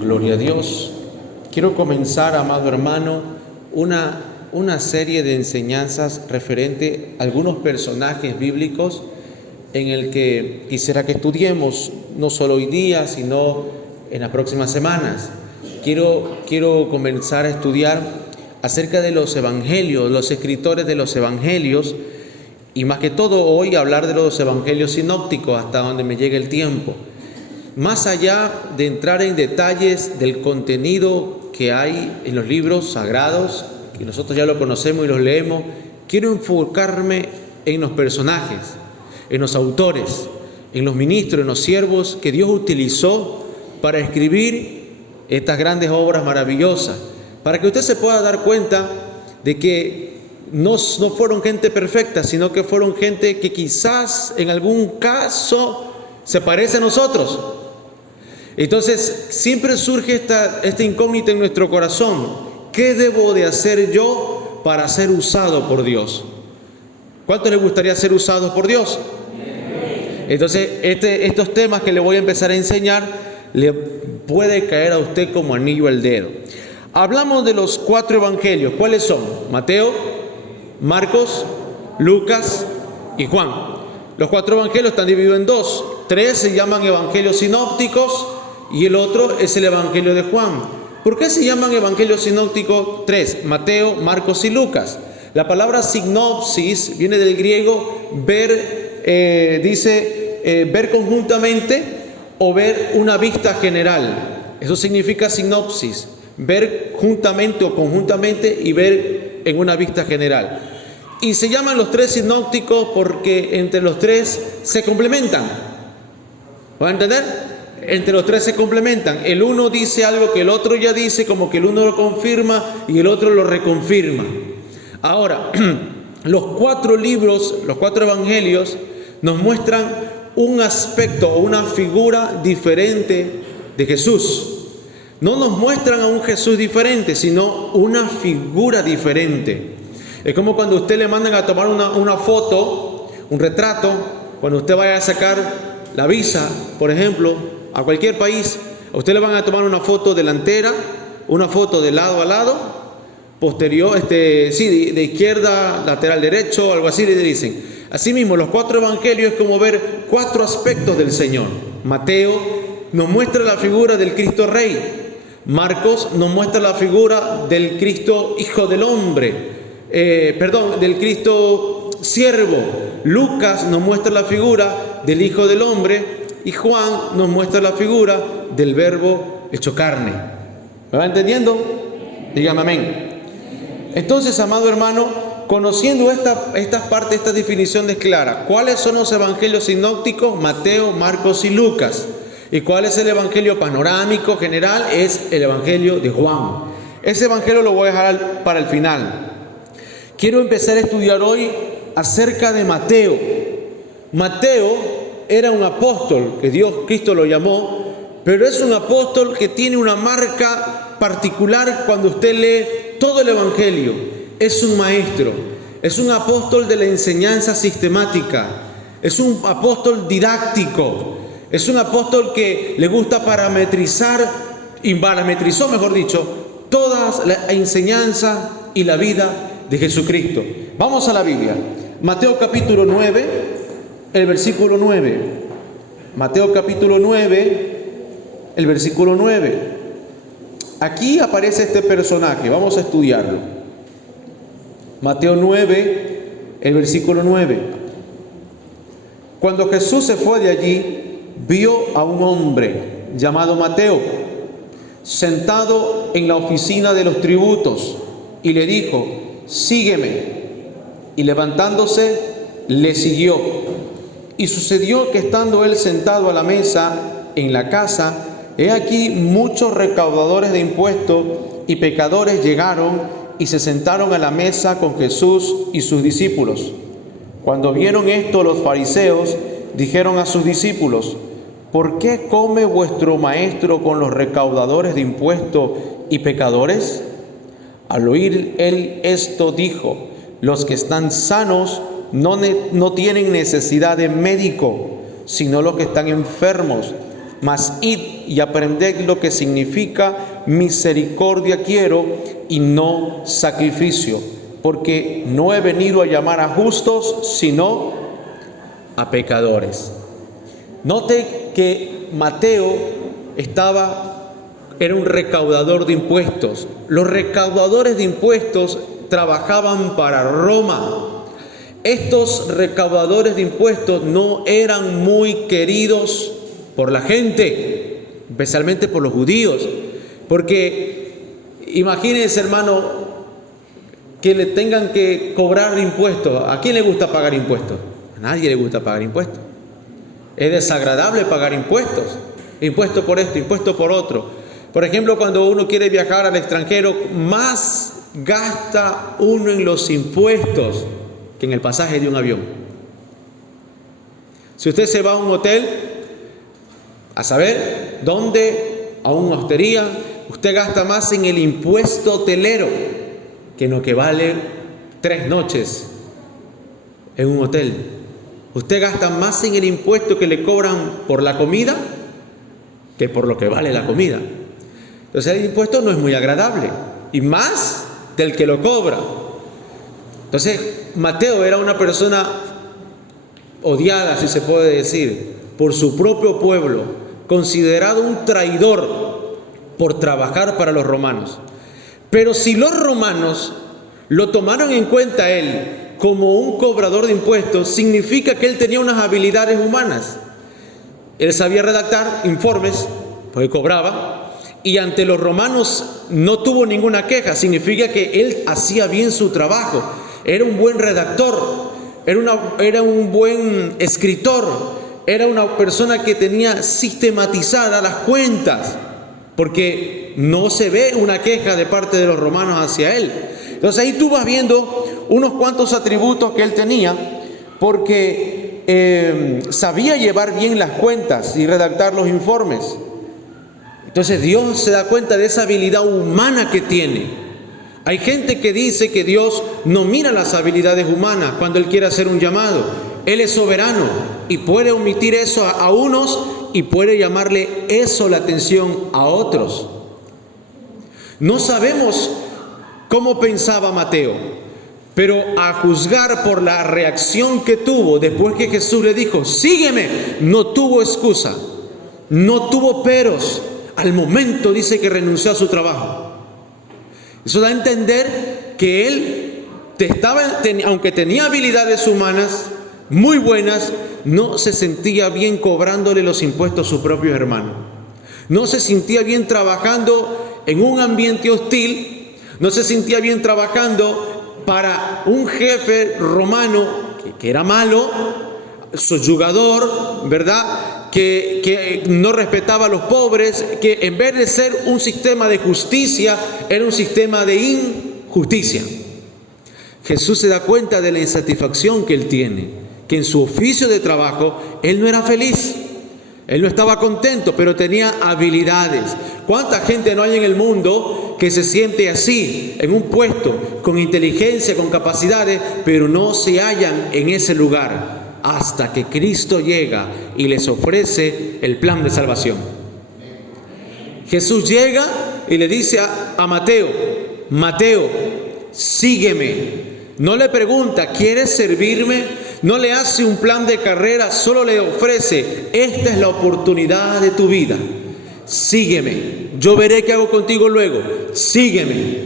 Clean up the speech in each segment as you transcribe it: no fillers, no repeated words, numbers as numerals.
Gloria a Dios. Quiero comenzar, amado hermano, una serie de enseñanzas referente a algunos personajes bíblicos en el que quisiera que estudiemos, no solo hoy día, sino en las próximas semanas. Quiero comenzar a estudiar acerca de los evangelios, los escritores de los evangelios, y más que todo hoy hablar de los evangelios sinópticos hasta donde me llegue el tiempo. Más allá de entrar en detalles del contenido que hay en los libros sagrados, que nosotros ya lo conocemos y los leemos, quiero enfocarme en los personajes, en los autores, en los ministros, en los siervos que Dios utilizó para escribir estas grandes obras maravillosas, para que usted se pueda dar cuenta de que no fueron gente perfecta, sino que fueron gente que quizás en algún caso se parece a nosotros. Entonces siempre surge esta incógnita en nuestro corazón: ¿qué debo de hacer yo para ser usado por Dios? ¿Cuántos les gustaría ser usados por Dios? Entonces estos temas que le voy a empezar a enseñar le puede caer a usted como anillo al dedo. Hablamos de los 4 evangelios. ¿Cuáles son? Mateo, Marcos, Lucas y Juan. Los 4 evangelios están divididos en 2. 3 se llaman evangelios sinópticos y el otro es el evangelio de Juan. ¿Por qué se llaman evangelios sinópticos 3? Mateo, Marcos y Lucas. La palabra sinopsis viene del griego ver, ver conjuntamente o ver una vista general. Eso significa sinopsis, ver juntamente o conjuntamente y ver en una vista general. Y se llaman los 3 sinópticos porque entre los 3 se complementan. ¿Van a entender? Entre los 3 se complementan. El uno dice algo que el otro ya dice, como que el uno lo confirma y el otro lo reconfirma. Ahora, los 4 libros, los 4 evangelios nos muestran un aspecto o una figura diferente de Jesús. No nos muestran a un Jesús diferente, sino una figura diferente. Es como cuando usted le mandan a tomar una foto, un retrato, cuando usted vaya a sacar la visa, por ejemplo, a cualquier país, a usted le van a tomar una foto delantera, una foto de lado a lado, posterior, de izquierda, lateral derecho, algo así le dicen. Asimismo, los 4 evangelios es como ver 4 aspectos del Señor. Mateo nos muestra la figura del Cristo Rey. Marcos nos muestra la figura del Cristo Hijo del Hombre, del Cristo Siervo. Lucas nos muestra la figura del Hijo del Hombre y Juan nos muestra la figura del Verbo hecho carne. ¿Me va entendiendo? Dígame amén. Entonces, amado hermano, conociendo esta parte, esta definición clara, ¿cuáles son los evangelios sinópticos? Mateo, Marcos y Lucas. ¿Y cuál es el evangelio panorámico general? Es el evangelio de Juan. Ese evangelio lo voy a dejar para el final. Quiero empezar a estudiar hoy acerca de Mateo. Mateo era un apóstol que Cristo lo llamó, pero es un apóstol que tiene una marca particular cuando usted lee todo el evangelio. Es un maestro, es un apóstol de la enseñanza sistemática, es un apóstol didáctico, es un apóstol que le gusta parametrizó, mejor dicho, toda la enseñanza y la vida de Jesucristo. Vamos a la Biblia. Mateo capítulo 9, el versículo 9. Mateo capítulo 9, el versículo 9. Aquí aparece este personaje, vamos a estudiarlo. Mateo 9, el versículo 9. Cuando Jesús se fue de allí, vio a un hombre llamado Mateo sentado en la oficina de los tributos y le dijo: sígueme. Y levantándose, le siguió. Y sucedió que estando él sentado a la mesa en la casa, he aquí muchos recaudadores de impuestos y pecadores llegaron y se sentaron a la mesa con Jesús y sus discípulos. Cuando vieron esto, los fariseos dijeron a sus discípulos: ¿por qué come vuestro maestro con los recaudadores de impuestos y pecadores? Al oír él esto, dijo: los que están sanos no tienen necesidad de médico, sino los que están enfermos. mas id y aprended lo que significa misericordia quiero y no sacrificio, porque no he venido a llamar a justos, sino a pecadores. Note que Mateo era un recaudador de impuestos. Los recaudadores de impuestos trabajaban para Roma. Estos recaudadores de impuestos no eran muy queridos por la gente, especialmente por los judíos, porque imagínense, hermano, que le tengan que cobrar impuestos. ¿A quién le gusta pagar impuestos? A nadie le gusta pagar impuestos. Es desagradable pagar impuestos. Impuesto por esto, impuesto por otro. Por ejemplo, cuando uno quiere viajar al extranjero, más gasta uno en los impuestos que en el pasaje de un avión. Si usted se va a un hotel, a saber dónde, a una hostería, usted gasta más en el impuesto hotelero que en lo que vale 3 noches en un hotel. Usted gasta más en el impuesto que le cobran por la comida que por lo que vale la comida. Entonces el impuesto no es muy agradable, y más del que lo cobra. Entonces Mateo era una persona odiada, si se puede decir, por su propio pueblo, considerado un traidor por trabajar para los romanos. Pero si los romanos lo tomaron en cuenta a él como un cobrador de impuestos, significa que él tenía unas habilidades humanas. Él sabía redactar informes, porque cobraba, y ante los romanos no tuvo ninguna queja. Significa que él hacía bien su trabajo. Era un buen redactor, era un buen escritor, era una persona que tenía sistematizadas las cuentas, porque no se ve una queja de parte de los romanos hacia él. Entonces ahí tú vas viendo unos cuantos atributos que él tenía, porque sabía llevar bien las cuentas y redactar los informes. Entonces Dios se da cuenta de esa habilidad humana que tiene. Hay gente que dice que Dios no mira las habilidades humanas cuando Él quiere hacer un llamado. Él es soberano y puede omitir eso a unos y puede llamarle eso la atención a otros. No sabemos cómo pensaba Mateo, pero a juzgar por la reacción que tuvo después que Jesús le dijo, sígueme, no tuvo excusa, no tuvo peros. Al momento dice que renunció a su trabajo. Eso da a entender que él aunque tenía habilidades humanas muy buenas, no se sentía bien cobrándole los impuestos a sus propios hermanos. No se sentía bien trabajando en un ambiente hostil. No se sentía bien trabajando para un jefe romano que era malo, subyugador, ¿verdad? Que no respetaba a los pobres, que en vez de ser un sistema de justicia, era un sistema de injusticia. Jesús se da cuenta de la insatisfacción que él tiene, que en su oficio de trabajo él no era feliz, él no estaba contento, pero tenía habilidades. ¿Cuánta gente no hay en el mundo que se siente así, en un puesto, con inteligencia, con capacidades, pero no se hallan en ese lugar? Hasta que Cristo llega y les ofrece el plan de salvación. Jesús llega y le dice a Mateo, Mateo, sígueme. No le pregunta, ¿quieres servirme? No le hace un plan de carrera, solo le ofrece, esta es la oportunidad de tu vida. Sígueme, yo veré qué hago contigo luego. Sígueme.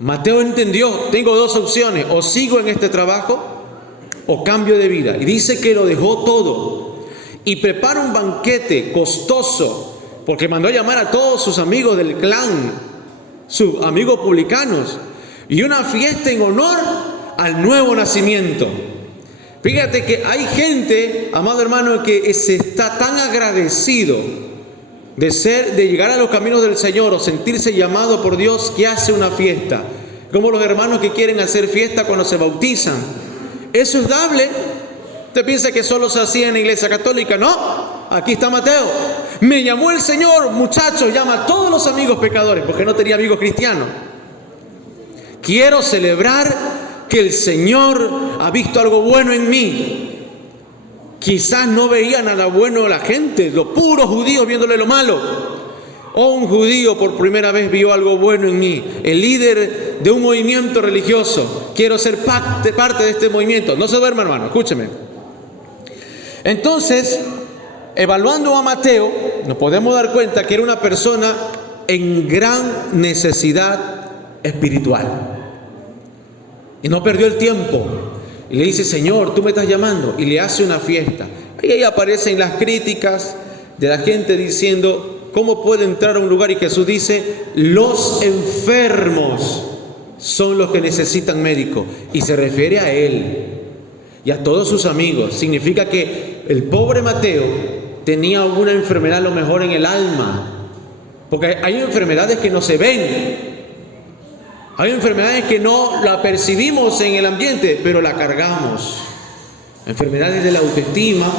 Mateo entendió, tengo 2 opciones, o sigo en este trabajo o cambio de vida. Y dice que lo dejó todo y prepara un banquete costoso, porque mandó a llamar a todos sus amigos del clan, sus amigos publicanos, y una fiesta en honor al nuevo nacimiento. Fíjate que hay gente, amado hermano, que se está tan agradecido de llegar a los caminos del Señor o sentirse llamado por Dios, que hace una fiesta, como los hermanos que quieren hacer fiesta cuando se bautizan. Eso es dable. ¿Usted piensa que solo se hacía en la iglesia católica? No, aquí está Mateo. Me llamó el Señor, muchachos, llama a todos los amigos pecadores, porque no tenía amigos cristianos. Quiero celebrar que el Señor ha visto algo bueno en mí. Quizás no veía nada bueno la gente, los puros judíos viéndole lo malo. O un judío por primera vez vio algo bueno en mí, el líder de un movimiento religioso. Quiero ser parte de este movimiento. No se duerma, hermano, escúcheme. Entonces, evaluando a Mateo, nos podemos dar cuenta que era una persona en gran necesidad espiritual. Y no perdió el tiempo. Y le dice, Señor, tú me estás llamando. Y le hace una fiesta. Ahí aparecen las críticas de la gente diciendo, ¿cómo puede entrar a un lugar? Y Jesús dice, los enfermos son los que necesitan médico. Y se refiere a él y a todos sus amigos. Significa que el pobre Mateo tenía alguna enfermedad, a lo mejor en el alma. Porque hay enfermedades que no se ven. Hay enfermedades que no la percibimos en el ambiente, pero la cargamos. Enfermedades de la autoestima,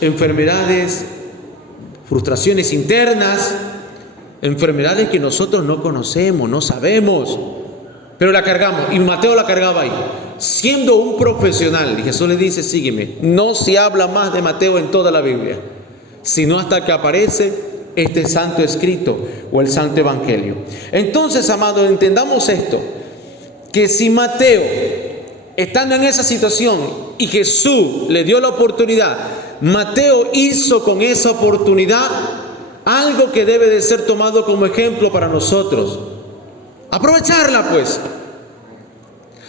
enfermedades, frustraciones internas, enfermedades que nosotros no conocemos, no sabemos, pero la cargamos. Y Mateo la cargaba ahí, siendo un profesional. Y Jesús le dice, sígueme. No se habla más de Mateo en toda la Biblia, sino hasta que aparece este santo escrito o el santo evangelio. Entonces, amados, entendamos esto, que si Mateo, estando en esa situación y Jesús le dio la oportunidad, Mateo hizo con esa oportunidad algo que debe de ser tomado como ejemplo para nosotros. Aprovecharla, pues.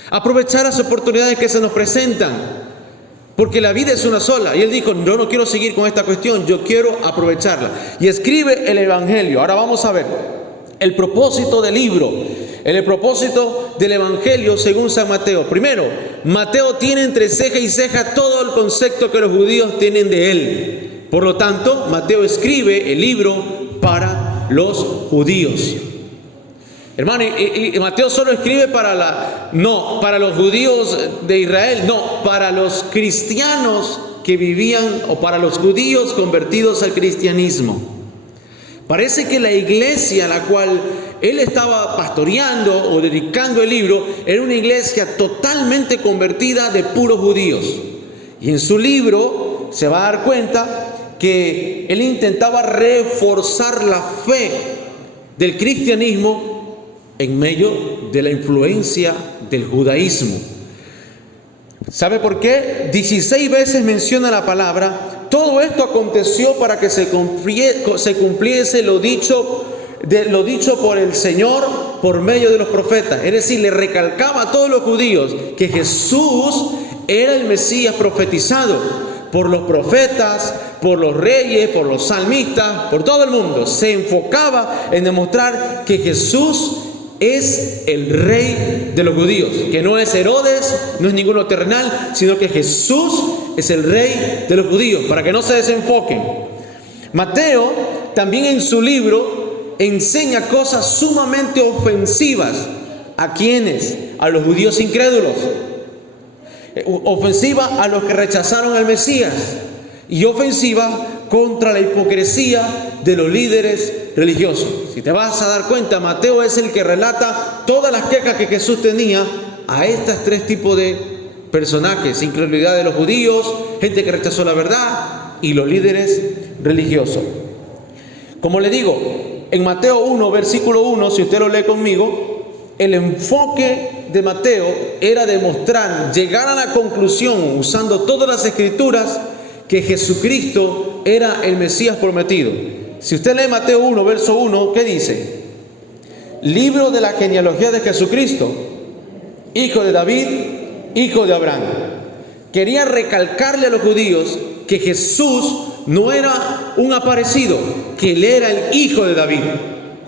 Aprovechar las oportunidades que se nos presentan. Porque la vida es una sola. Y él dijo, yo no quiero seguir con esta cuestión, yo quiero aprovecharla. Y escribe el evangelio. Ahora vamos a ver el propósito del libro, el propósito del evangelio según San Mateo. Primero, Mateo tiene entre ceja y ceja todo el concepto que los judíos tienen de él. Por lo tanto, Mateo escribe el libro para los judíos. Hermano, y Mateo solo escribe para los judíos de Israel, no, para los cristianos que vivían, o para los judíos convertidos al cristianismo. Parece que la iglesia a la cual él estaba pastoreando o dedicando el libro era una iglesia totalmente convertida de puros judíos. Y en su libro se va a dar cuenta que él intentaba reforzar la fe del cristianismo en medio de la influencia del judaísmo. ¿Sabe por qué? 16 veces menciona la palabra. Todo esto aconteció para que se cumpliese lo dicho por el Señor por medio de los profetas. Es decir, le recalcaba a todos los judíos que Jesús era el Mesías profetizado por los profetas, por los reyes, por los salmistas, por todo el mundo. Se enfocaba en demostrar que Jesús es el rey de los judíos, que no es Herodes, no es ninguno terrenal, sino que Jesús es el rey de los judíos, para que no se desenfoquen. Mateo también en su libro enseña cosas sumamente ofensivas. ¿A quiénes? A los judíos incrédulos. Ofensiva a los que rechazaron al Mesías, y ofensiva contra la hipocresía de los líderes religiosos. Si te vas a dar cuenta, Mateo es el que relata todas las quejas que Jesús tenía a estos tres tipos de personajes: incredulidad de los judíos, gente que rechazó la verdad, y los líderes religiosos. Como le digo, en Mateo 1, versículo 1, si usted lo lee conmigo, el enfoque de Mateo era demostrar, llegar a la conclusión, usando todas las escrituras, que Jesucristo era el Mesías prometido. Si usted lee Mateo 1, verso 1, ¿qué dice? Libro de la genealogía de Jesucristo, hijo de David, hijo de Abraham. Quería recalcarle a los judíos que Jesús no era un aparecido, que él era el hijo de David,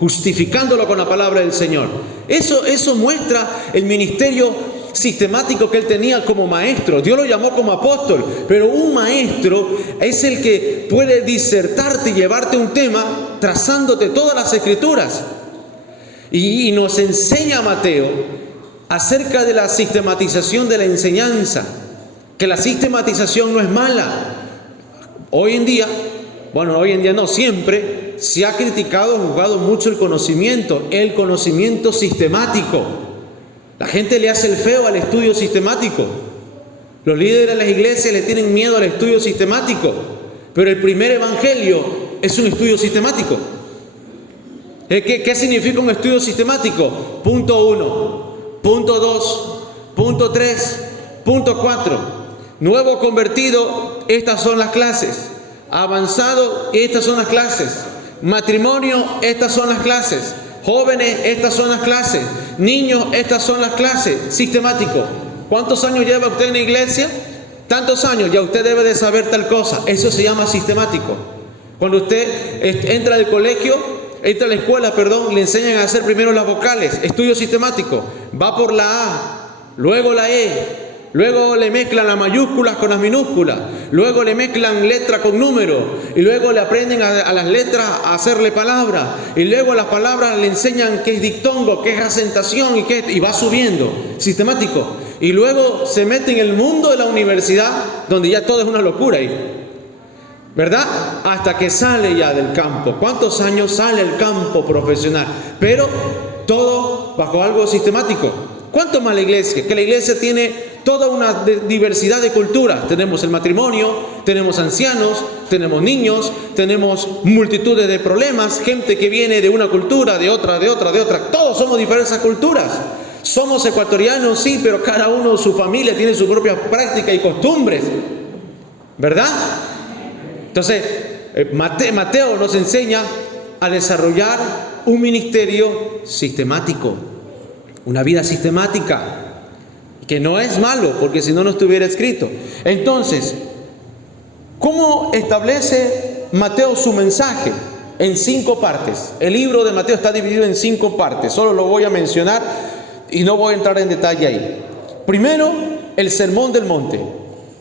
justificándolo con la palabra del Señor. Eso muestra el ministerio sistemático que él tenía como maestro. Dios lo llamó como apóstol, pero un maestro es el que puede disertarte y llevarte un tema trazándote todas las escrituras. Y nos enseña Mateo acerca de la sistematización de la enseñanza, que la sistematización no es mala. Hoy en día no, siempre se ha criticado, juzgado mucho el conocimiento sistemático. La gente le hace el feo al estudio sistemático. Los líderes de las iglesias le tienen miedo al estudio sistemático, pero el primer evangelio es un estudio sistemático. ¿Qué significa un estudio sistemático? Punto 1, punto 2, punto 3, punto 4. Nuevo convertido, estas son las clases. Avanzado, estas son las clases. Matrimonio, estas son las clases. Jóvenes, estas son las clases. Niños, estas son las clases. Sistemático. ¿Cuántos años lleva usted en la iglesia? Tantos años, ya usted debe de saber tal cosa. Eso se llama sistemático. Cuando usted entra al colegio, entra a la escuela, le enseñan a hacer primero las vocales. Estudio sistemático. Va por la A, luego la E, luego le mezclan las mayúsculas con las minúsculas, luego le mezclan letra con número, y luego le aprenden a las letras a hacerle palabras, y luego las palabras le enseñan qué es dictongo, qué es asentación, y va subiendo, sistemático. Y luego se mete en el mundo de la universidad, donde ya todo es una locura ahí, ¿verdad? Hasta que sale ya del campo. ¿Cuántos años sale al campo profesional? Pero todo bajo algo sistemático. ¿Cuánto más la iglesia? Que la iglesia tiene toda una diversidad de culturas. Tenemos el matrimonio, tenemos ancianos, tenemos niños, tenemos multitudes de problemas, gente que viene de una cultura, de otra. Todos somos diversas culturas. Somos ecuatorianos, sí, pero cada uno, su familia, tiene su propia práctica y costumbres, ¿verdad? Entonces, Mateo nos enseña a desarrollar un ministerio sistemático, una vida sistemática, que no es malo, porque si no, no estuviera escrito. Entonces, ¿cómo establece Mateo su mensaje? En 5 partes. El libro de Mateo está dividido en 5 partes. Solo lo voy a mencionar y no voy a entrar en detalle ahí. Primero, el Sermón del Monte.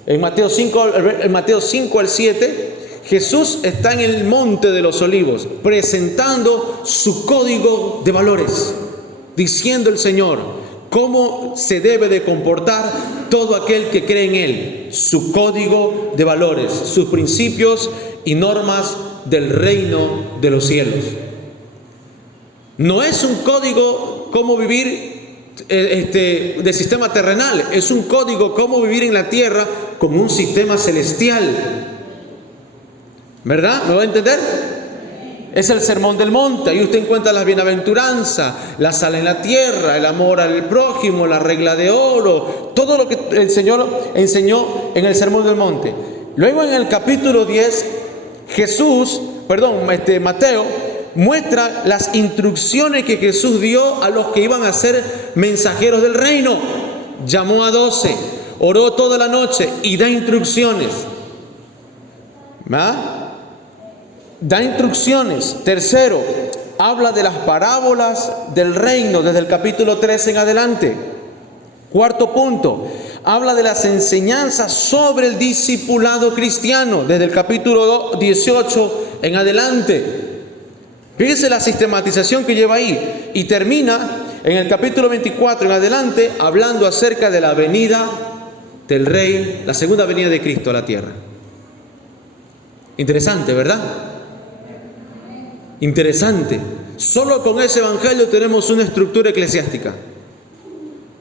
En Mateo 5 al 7, Jesús está en el Monte de los Olivos, presentando su código de valores, diciendo el Señor cómo se debe de comportar todo aquel que cree en Él, su código de valores, sus principios y normas del reino de los cielos. No es un código cómo vivir de sistema terrenal, es un código cómo vivir en la tierra como un sistema celestial, ¿verdad? ¿Me va a entender? Es el Sermón del Monte. Ahí usted encuentra las bienaventuranzas, la sal en la tierra, el amor al prójimo, la regla de oro, todo lo que el Señor enseñó en el Sermón del Monte. Luego en el capítulo 10, Mateo muestra las instrucciones que Jesús dio a los que iban a ser mensajeros del reino. Llamó a 12, oró toda la noche y da instrucciones. Da instrucciones. Tercero, habla de las parábolas del reino desde el capítulo 13 en adelante. Cuarto punto, habla de las enseñanzas sobre el discipulado cristiano desde el capítulo 18 en adelante. Fíjese la sistematización que lleva ahí. Y termina en el capítulo 24 en adelante hablando acerca de la venida del Rey, la segunda venida de Cristo a la tierra. Interesante, ¿verdad? Interesante. Solo con ese evangelio tenemos una estructura eclesiástica.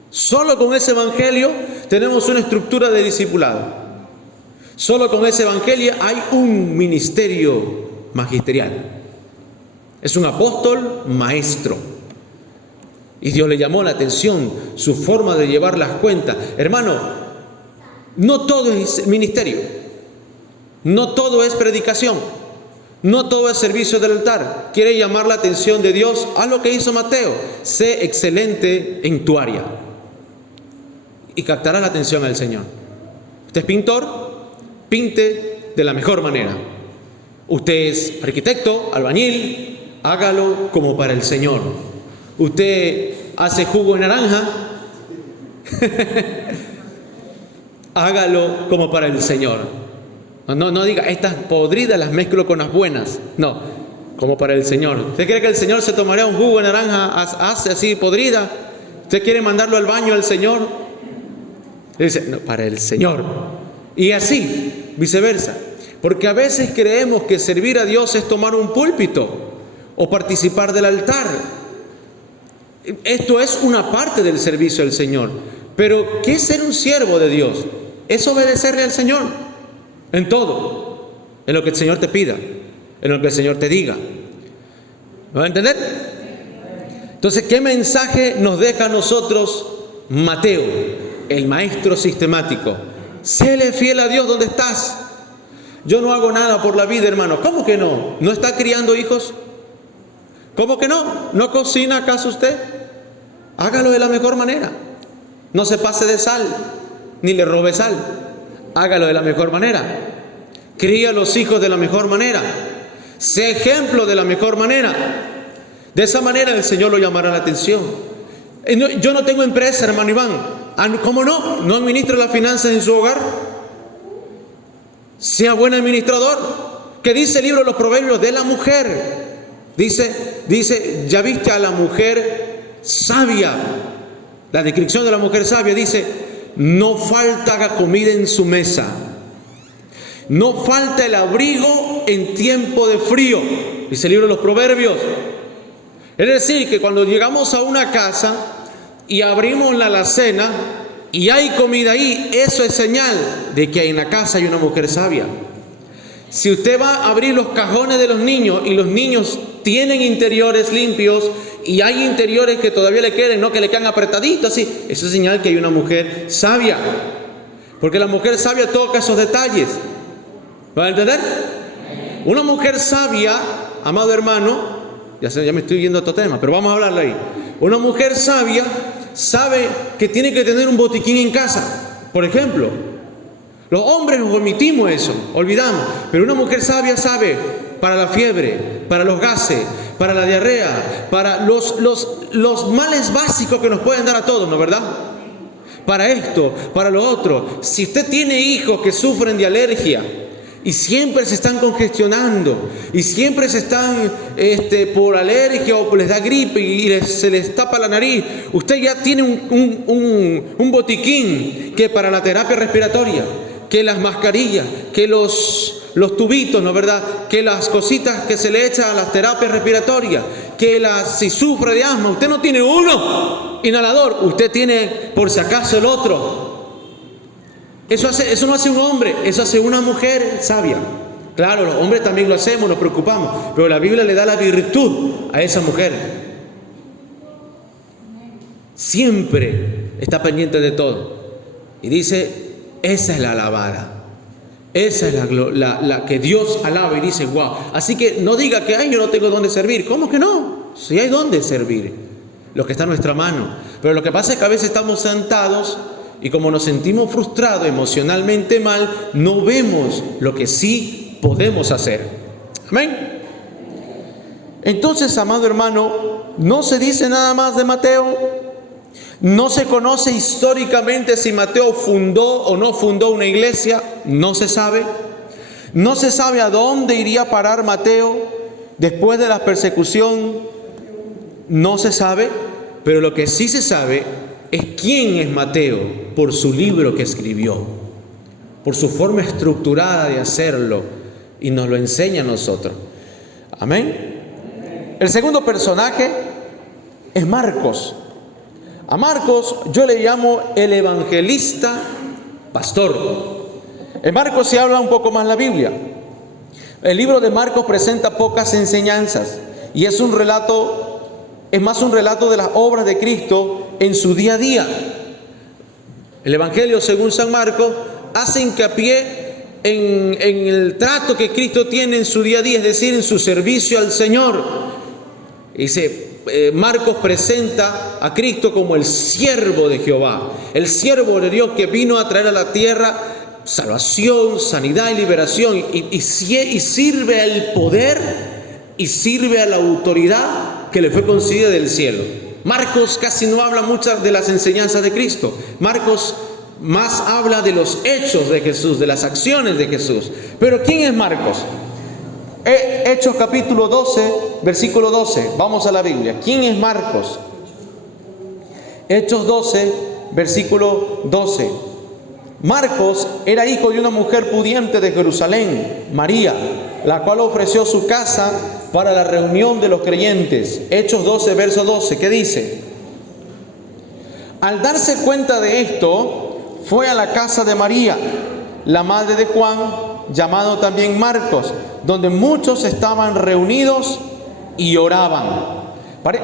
Solo con ese evangelio tenemos una estructura de discipulado. Solo con ese evangelio hay un ministerio magisterial. Es un apóstol maestro. Y Dios le llamó la atención, su forma de llevar las cuentas. Hermano, no todo es ministerio. No todo es predicación. No todo es servicio del altar. ¿Quiere llamar la atención de Dios? Haz lo que hizo Mateo. Sé excelente en tu área. Y captará la atención al Señor. Usted es pintor, pinte de la mejor manera. Usted es arquitecto, albañil, hágalo como para el Señor. Usted hace jugo de naranja, hágalo como para el Señor. No diga, estas podridas las mezclo con las buenas. No, como para el Señor. ¿Usted cree que el Señor se tomaría un jugo de naranja así podrida? ¿Usted quiere mandarlo al baño al Señor? Le dice, no, para el Señor. Y así, viceversa. Porque a veces creemos que servir a Dios es tomar un púlpito o participar del altar. Esto es una parte del servicio al Señor. Pero ¿qué es ser un siervo de Dios? es obedecerle al Señor en todo, en lo que el Señor te pida, en lo que el Señor te diga. ¿Me va a entender? Entonces, ¿qué mensaje nos deja a nosotros Mateo, el maestro sistemático? Séle fiel a Dios donde estás. Yo no hago nada por la vida, hermano. ¿Cómo que no? ¿No está criando hijos? ¿Cómo que no? ¿No cocina acaso usted? Hágalo de la mejor manera. No se pase de sal, ni le robe sal. Hágalo de la mejor manera. Cría a los hijos de la mejor manera. Sea ejemplo de la mejor manera. De esa manera el Señor lo llamará la atención. Yo no tengo empresa, hermano Iván. ¿Cómo no? ¿No administra las finanzas en su hogar? Sea buen administrador. ¿Qué dice el libro de los Proverbios de la mujer? Dice, ya viste a la mujer sabia. La descripción de la mujer sabia dice, no falta comida en su mesa. No falta el abrigo en tiempo de frío. Dice el libro de los Proverbios. Es decir, que cuando llegamos a una casa y abrimos la alacena y hay comida ahí, eso es señal de que en la casa hay una mujer sabia. Si usted va a abrir los cajones de los niños y los niños tienen interiores limpios y hay interiores que todavía le queden, no que le quedan apretaditos, así, eso es señal que hay una mujer sabia. Porque la mujer sabia toca esos detalles. ¿Va a entender? Una mujer sabia, amado hermano, ya me estoy yendo a otro tema, pero vamos a hablarlo ahí. Una mujer sabia sabe que tiene que tener un botiquín en casa. Por ejemplo, los hombres nos omitimos eso, olvidamos. Pero una mujer sabia sabe para la fiebre, para los gases, para la diarrea, para los males básicos que nos pueden dar a todos, ¿no es verdad? Para esto, para lo otro. Si usted tiene hijos que sufren de alergia, y siempre se están congestionando, y siempre se están por alergia o les da gripe y se les tapa la nariz, usted ya tiene un botiquín que para la terapia respiratoria, que las mascarillas, que los tubitos, ¿no es verdad? Que las cositas que se le echan a las terapias respiratorias, que si sufre de asma, usted no tiene uno inhalador, usted tiene por si acaso el otro. Eso no hace un hombre, eso hace una mujer sabia. Claro, los hombres también lo hacemos, nos preocupamos, pero la Biblia le da la virtud a esa mujer. Siempre está pendiente de todo. Y dice, esa es la alabada. Esa es la que Dios alaba y dice, wow. Así que no diga que, yo no tengo dónde servir. ¿Cómo que no? Si hay dónde servir, lo que está en nuestra mano. Pero lo que pasa es que a veces estamos sentados y como nos sentimos frustrados, emocionalmente mal, no vemos lo que sí podemos hacer. Amén. Entonces, amado hermano, no se dice nada más de Mateo. No se conoce históricamente si Mateo fundó o no fundó una iglesia. No se sabe. No se sabe a dónde iría a parar Mateo después de la persecución. No se sabe. Pero lo que sí se sabe es quién es Mateo por su libro que escribió, por su forma estructurada de hacerlo, y nos lo enseña a nosotros. Amén. El segundo personaje es Marcos. A Marcos yo le llamo el evangelista pastor. En Marcos se habla un poco más la Biblia. El libro de Marcos presenta pocas enseñanzas y es más un relato de las obras de Cristo en su día a día. El Evangelio según San Marcos hace hincapié en el trato que Cristo tiene en su día a día, es decir, en su servicio al Señor. Marcos presenta a Cristo como el siervo de Jehová, el siervo de Dios que vino a traer a la tierra salvación, sanidad y liberación, y sirve al poder y sirve a la autoridad que le fue concedida del cielo. Marcos casi no habla muchas de las enseñanzas de Cristo. Marcos más habla de los hechos de Jesús, de las acciones de Jesús. Pero ¿quién es Marcos? Hechos capítulo 12, versículo 12. Vamos a la Biblia. ¿Quién es Marcos? Hechos 12, versículo 12. Marcos era hijo de una mujer pudiente de Jerusalén, María, la cual ofreció su casa para la reunión de los creyentes. Hechos 12, verso 12, ¿qué dice? Al darse cuenta de esto, fue a la casa de María, la madre de Juan, llamado también Marcos, donde muchos estaban reunidos y oraban.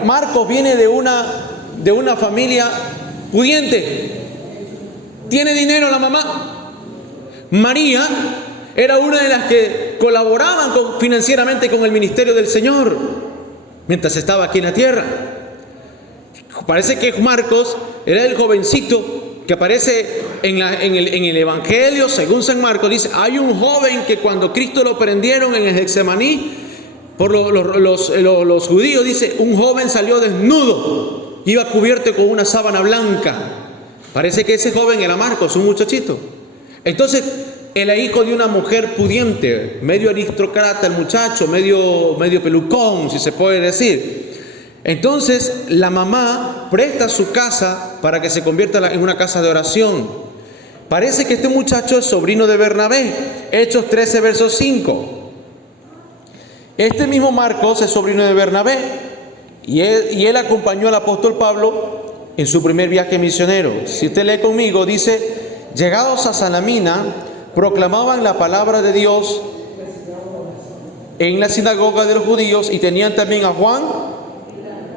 Marcos viene de una familia pudiente. Tiene dinero la mamá. María era una de las que colaboraban financieramente con el ministerio del Señor mientras estaba aquí en la tierra. Parece que Marcos era el jovencito que aparece en el Evangelio según San Marcos. Dice, hay un joven que cuando Cristo lo prendieron en el Getsemaní por los judíos, dice, un joven salió desnudo, iba cubierto con una sábana blanca. Parece que ese joven era Marcos, un muchachito. Entonces, él era hijo de una mujer pudiente, medio aristócrata el muchacho, medio pelucón, si se puede decir. Entonces, la mamá presta su casa para que se convierta en una casa de oración. Parece que este muchacho es sobrino de Bernabé. Hechos 13, verso 5. Este mismo Marcos es sobrino de Bernabé y él acompañó al apóstol Pablo en su primer viaje misionero. Si usted lee conmigo, dice, llegados a Salamina, proclamaban la palabra de Dios en la sinagoga de los judíos y tenían también a Juan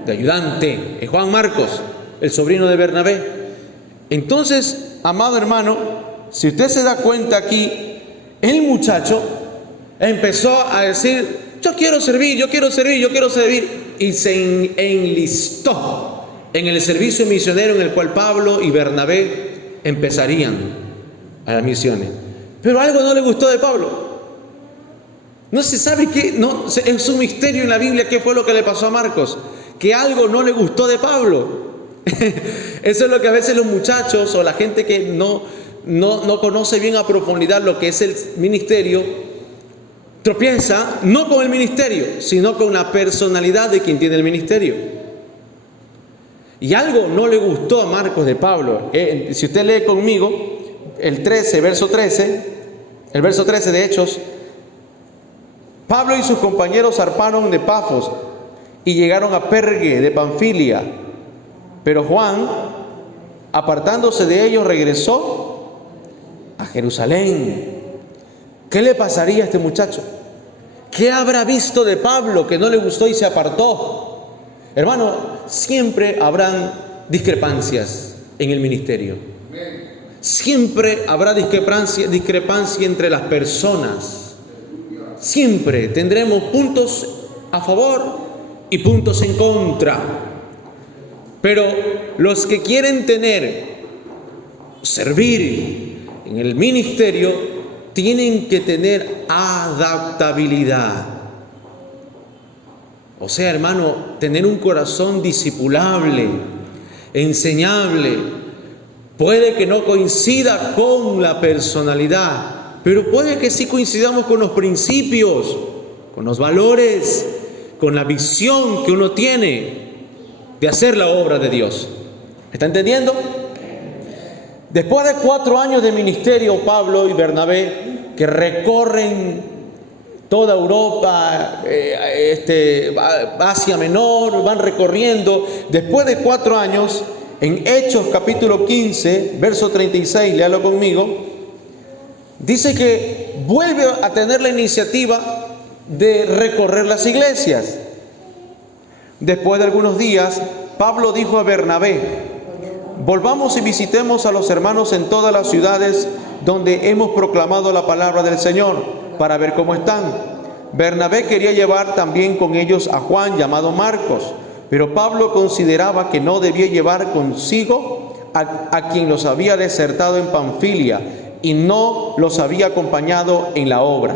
de ayudante, es Juan Marcos, el sobrino de Bernabé. Entonces, amado hermano, si usted se da cuenta aquí, el muchacho empezó a decir, yo quiero servir, y se enlistó en el servicio misionero en el cual Pablo y Bernabé empezarían a las misiones. Pero algo no le gustó de Pablo. No se sabe qué, no, es un misterio en la Biblia qué fue lo que le pasó a Marcos, que algo no le gustó de Pablo. Eso es lo que a veces los muchachos o la gente que no conoce bien a profundidad lo que es el ministerio, tropieza no con el ministerio, sino con la personalidad de quien tiene el ministerio. Y algo no le gustó a Marcos de Pablo. Si usted lee conmigo el verso 13 de Hechos, Pablo y sus compañeros zarparon de Pafos y llegaron a Perge de Panfilia, pero Juan, apartándose de ellos, regresó a Jerusalén. ¿Qué le pasaría a este muchacho? ¿Qué habrá visto de Pablo que no le gustó y se apartó? Hermano, siempre habrán discrepancias en el ministerio. Siempre habrá discrepancia entre las personas. Siempre tendremos puntos a favor y puntos en contra. Pero los que quieren servir en el ministerio, tienen que tener adaptabilidad. O sea, hermano, tener un corazón discipulable, enseñable. Puede que no coincida con la personalidad, pero puede que sí coincidamos con los principios, con los valores, con la visión que uno tiene de hacer la obra de Dios. ¿Está entendiendo? Después de 4 años de ministerio, Pablo y Bernabé, que recorren toda Europa, Asia Menor, van recorriendo. Después de 4 años, en Hechos capítulo 15, verso 36, léalo conmigo, dice que vuelve a tener la iniciativa de recorrer las iglesias. Después de algunos días, Pablo dijo a Bernabé, volvamos y visitemos a los hermanos en todas las ciudades donde hemos proclamado la palabra del Señor, para ver cómo están. Bernabé quería llevar también con ellos a Juan, llamado Marcos, pero Pablo consideraba que no debía llevar consigo a quien los había desertado en Panfilia y no los había acompañado en la obra.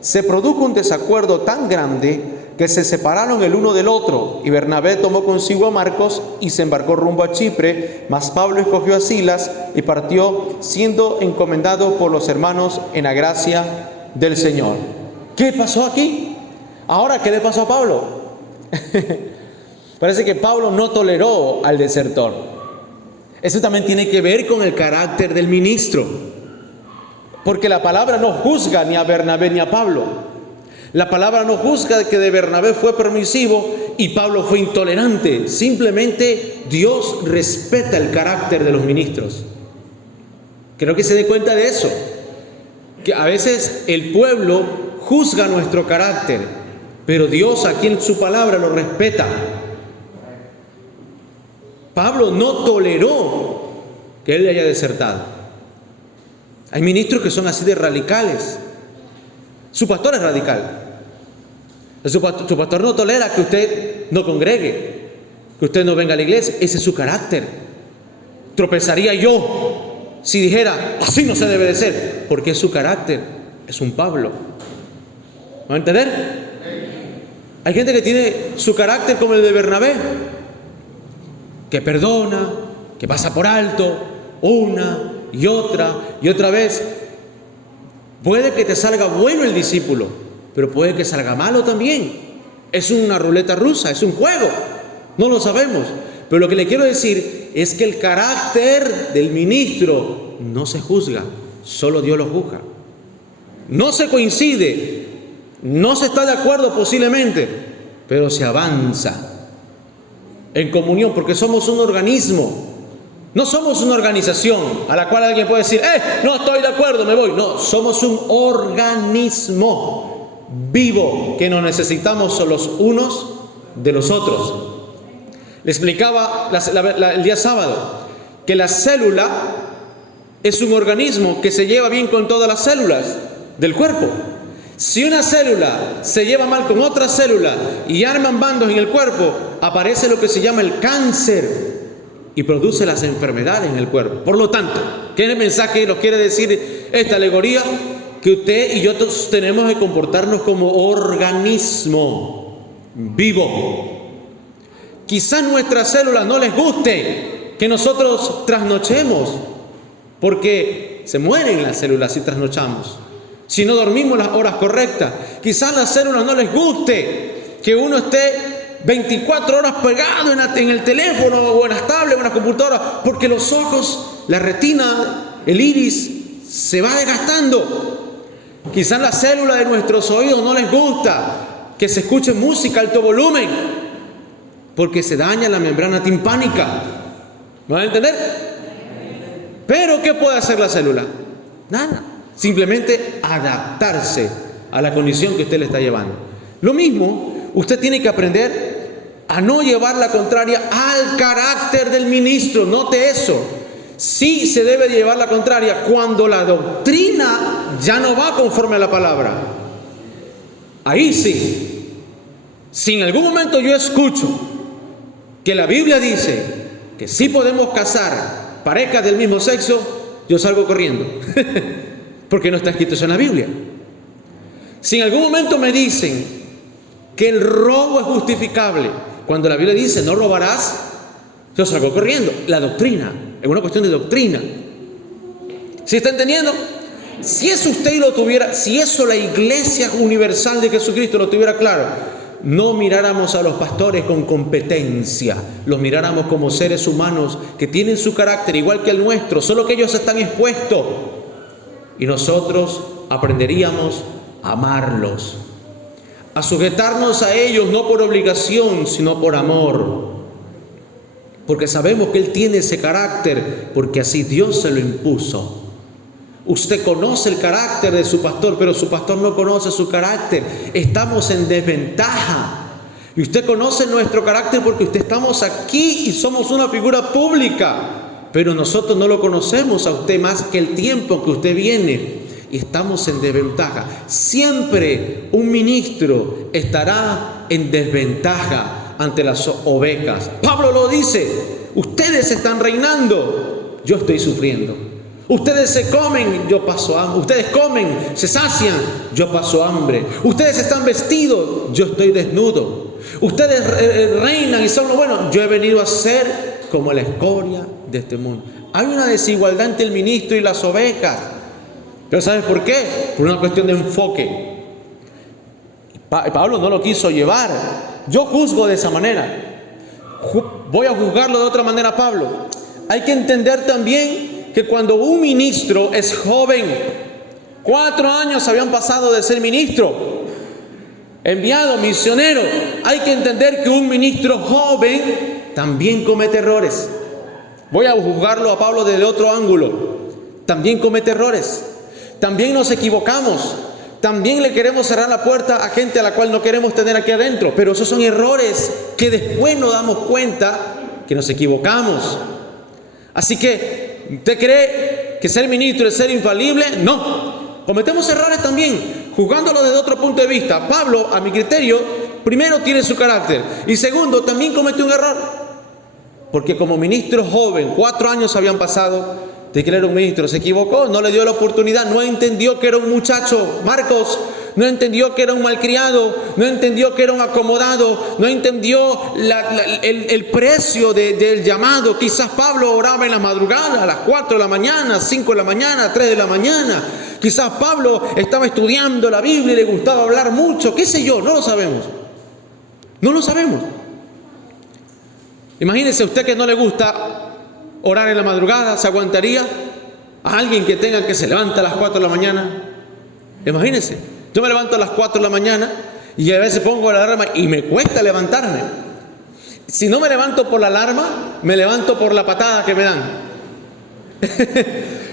Se produjo un desacuerdo tan grande que se separaron el uno del otro, y Bernabé tomó consigo a Marcos y se embarcó rumbo a Chipre, mas Pablo escogió a Silas y partió, siendo encomendado por los hermanos en la gracia del Señor. ¿Qué pasó aquí? Ahora, ¿qué le pasó a Pablo? Parece que Pablo no toleró al desertor. Eso también tiene que ver con el carácter del ministro, porque la palabra no juzga ni a Bernabé ni a Pablo. La palabra no juzga que de Bernabé fue permisivo y Pablo fue intolerante. Simplemente Dios respeta el carácter de los ministros. Creo que se dé cuenta de eso. Que a veces el pueblo juzga nuestro carácter, pero Dios aquí en su palabra lo respeta. Pablo no toleró que él haya desertado. Hay ministros que son así de radicales. Su pastor es radical. Su pastor no tolera que usted no congregue, que usted no venga a la iglesia. Ese es su carácter. Tropezaría yo si dijera, así no se debe de ser, porque es su carácter. Es un Pablo. ¿Me va a entender? Hay gente que tiene su carácter como el de Bernabé, que perdona, que pasa por alto una y otra vez. Puede que te salga bueno el discípulo, pero puede que salga malo también. Es una ruleta rusa, es un juego, no lo sabemos. Pero lo que le quiero decir es que el carácter del ministro no se juzga, solo Dios lo juzga. No se coincide, no se está de acuerdo posiblemente, pero se avanza en comunión, porque somos un organismo. No somos una organización a la cual alguien puede decir, no estoy de acuerdo, me voy. No, somos un organismo vivo que nos necesitamos los unos de los otros. Le explicaba el día sábado que la célula es un organismo que se lleva bien con todas las células del cuerpo. Si una célula se lleva mal con otra célula y arman bandos en el cuerpo, aparece lo que se llama el cáncer y produce las enfermedades en el cuerpo. Por lo tanto, ¿qué mensaje nos quiere decir esta alegoría? Que usted y yo todos tenemos que comportarnos como organismo vivo. Quizás nuestras células no les guste que nosotros trasnochemos, porque se mueren las células si trasnochamos, si no dormimos las horas correctas. Quizás las células no les guste que uno esté 24 horas pegado en el teléfono o en las tablets o en la computadora, porque los ojos, la retina, el iris se va desgastando. Quizás la célula de nuestros oídos no les gusta que se escuche música a alto volumen, porque se daña la membrana timpánica. ¿Me van a entender? Pero ¿qué puede hacer la célula? Nada. Simplemente adaptarse a la condición que usted le está llevando. Lo mismo, usted tiene que aprender a no llevar la contraria al carácter del ministro. Note eso. Sí se debe llevar la contraria cuando la doctrina ya no va conforme a la palabra. Ahí sí. Si en algún momento yo escucho que la Biblia dice que sí podemos casar parejas del mismo sexo, yo salgo corriendo. Porque no está escrito eso en la Biblia. Si en algún momento me dicen que el robo es justificable, cuando la Biblia dice no robarás, yo salgo corriendo. La doctrina, es una cuestión de doctrina. ¿Sí está entendiendo? Si eso usted lo tuviera, si eso la Iglesia Universal de Jesucristo lo tuviera claro, no miráramos a los pastores con competencia, los miráramos como seres humanos que tienen su carácter igual que el nuestro, solo que ellos están expuestos. Y nosotros aprenderíamos a amarlos, a sujetarnos a ellos no por obligación, sino por amor. Porque sabemos que Él tiene ese carácter, porque así Dios se lo impuso. Usted conoce el carácter de su pastor, pero su pastor no conoce su carácter. Estamos en desventaja. Y usted conoce nuestro carácter porque usted estamos aquí y somos una figura pública. Pero nosotros no lo conocemos a usted más que el tiempo que usted viene. Y estamos en desventaja. Siempre un ministro estará en desventaja ante las ovejas. Pablo lo dice. Ustedes están reinando, yo estoy sufriendo. Ustedes se comen, yo paso hambre. Ustedes comen, se sacian, yo paso hambre. Ustedes están vestidos, yo estoy desnudo. Ustedes reinan y son lo bueno. Yo he venido a ser como la escoria de este mundo. Hay una desigualdad entre el ministro y las ovejas. ¿Pero sabes por qué? Por una cuestión de enfoque. Pablo no lo quiso llevar. Yo juzgo de esa manera. Voy a juzgarlo de otra manera, Pablo. Hay que entender también que cuando un ministro es joven, 4 años habían pasado de ser ministro, enviado, misionero, hay que entender que un ministro joven también comete errores. Voy a juzgarlo a Pablo desde otro ángulo. también comete errores, también nos equivocamos, también le queremos cerrar la puerta a gente a la cual no queremos tener aquí adentro, pero esos son errores que después nos damos cuenta que nos equivocamos. Así que, ¿usted cree que ser ministro es ser infalible? No, cometemos errores también, juzgándolo desde otro punto de vista. Pablo, a mi criterio, primero tiene su carácter y segundo, también cometió un error, porque como ministro joven, 4 años habían pasado de que él era un ministro, se equivocó, no le dio la oportunidad, no entendió que era un muchacho, Marcos, no entendió que era un malcriado, no entendió que era un acomodado, no entendió el precio del llamado. Quizás Pablo oraba en la madrugada, a las 4 de la mañana, 5 de la mañana, 3 de la mañana. Quizás Pablo estaba estudiando la Biblia y le gustaba hablar mucho, qué sé yo, no lo sabemos. No lo sabemos. Imagínese usted que no le gusta orar en la madrugada, ¿se aguantaría a alguien que tenga que se levanta a las 4 de la mañana? Imagínese, yo me levanto a las 4 de la mañana y a veces pongo la alarma y me cuesta levantarme. Si no me levanto por la alarma, me levanto por la patada que me dan.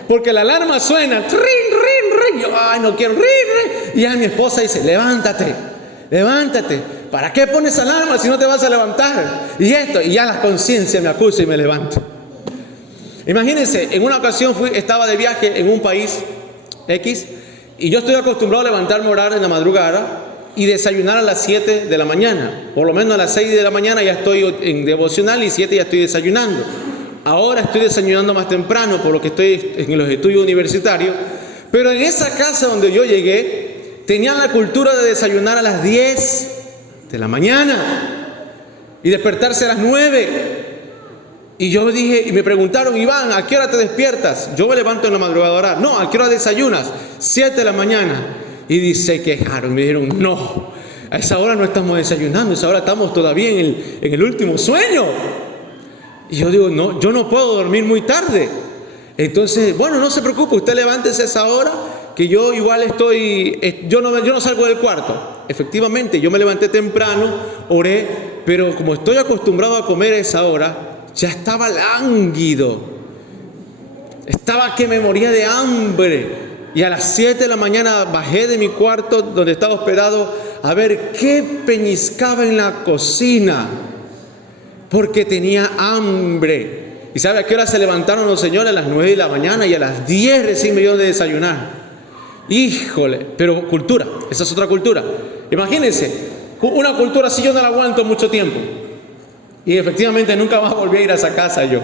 Porque la alarma suena, rin, rin, rin. Yo, ay, no quiero, rin, rin. Y ya mi esposa dice, levántate, levántate. ¿Para qué pones alarma si no te vas a levantar? Y ya la conciencia me acusa y me levanto. Imagínense, en una ocasión estaba de viaje en un país X y yo estoy acostumbrado a levantarme a orar en la madrugada y desayunar a las 7 de la mañana. Por lo menos a las 6 de la mañana ya estoy en devocional y 7 ya estoy desayunando. Ahora estoy desayunando más temprano por lo que estoy en los estudios universitarios. Pero en esa casa donde yo llegué, tenían la cultura de desayunar a las 10 de la mañana y despertarse a las 9. Y yo dije, y me preguntaron, Iván, ¿a qué hora te despiertas? Yo me levanto en la madrugada a orar. No, ¿a qué hora desayunas? 7 de la mañana. Y se quejaron, me dijeron, no, a esa hora no estamos desayunando, a esa hora estamos todavía en el último sueño. Y yo digo, no, yo no puedo dormir muy tarde. Entonces, bueno, no se preocupe, usted levántese a esa hora, que yo igual yo no salgo del cuarto. Efectivamente, yo me levanté temprano, oré, pero como estoy acostumbrado a comer a esa hora, ya estaba lánguido, estaba que me moría de hambre. Y a las 7 de la mañana bajé de mi cuarto donde estaba hospedado a ver qué peñiscaba en la cocina, porque tenía hambre. ¿Y sabe a qué hora se levantaron los señores? A las 9 de la mañana y a las 10 recién me dio de desayunar. Híjole, pero cultura, esa es otra cultura. Imagínense, una cultura así yo no la aguanto mucho tiempo. Y efectivamente nunca más volví a ir a esa casa yo.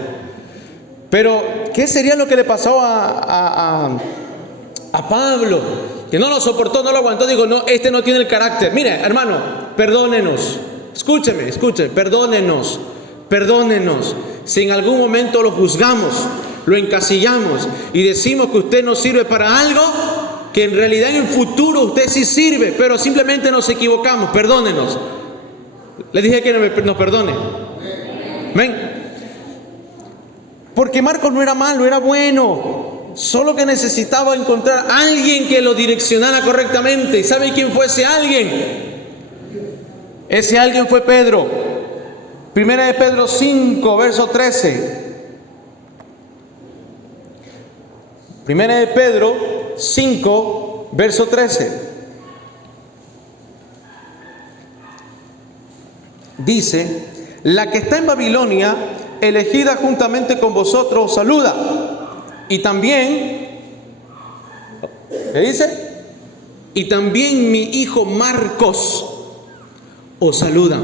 Pero, ¿qué sería lo que le pasó a Pablo? Que no lo soportó, no lo aguantó. Digo, no, este no tiene el carácter. Mire, hermano, perdónenos. Escúcheme, perdónenos. Si en algún momento lo juzgamos, lo encasillamos y decimos que usted no sirve para algo, que en realidad en el futuro usted sí sirve, pero simplemente nos equivocamos, perdónenos. Le dije que nos perdone. ¿Ven? Porque Marcos no era malo, era bueno. Solo que necesitaba encontrar a alguien que lo direccionara correctamente. ¿Y sabe quién fue ese alguien? Ese alguien fue Pedro. Primera de Pedro 5, verso 13. Primera de Pedro 5, verso 13. Dice, la que está en Babilonia, elegida juntamente con vosotros, os saluda. Y también, ¿qué dice? Y también mi hijo Marcos os saluda.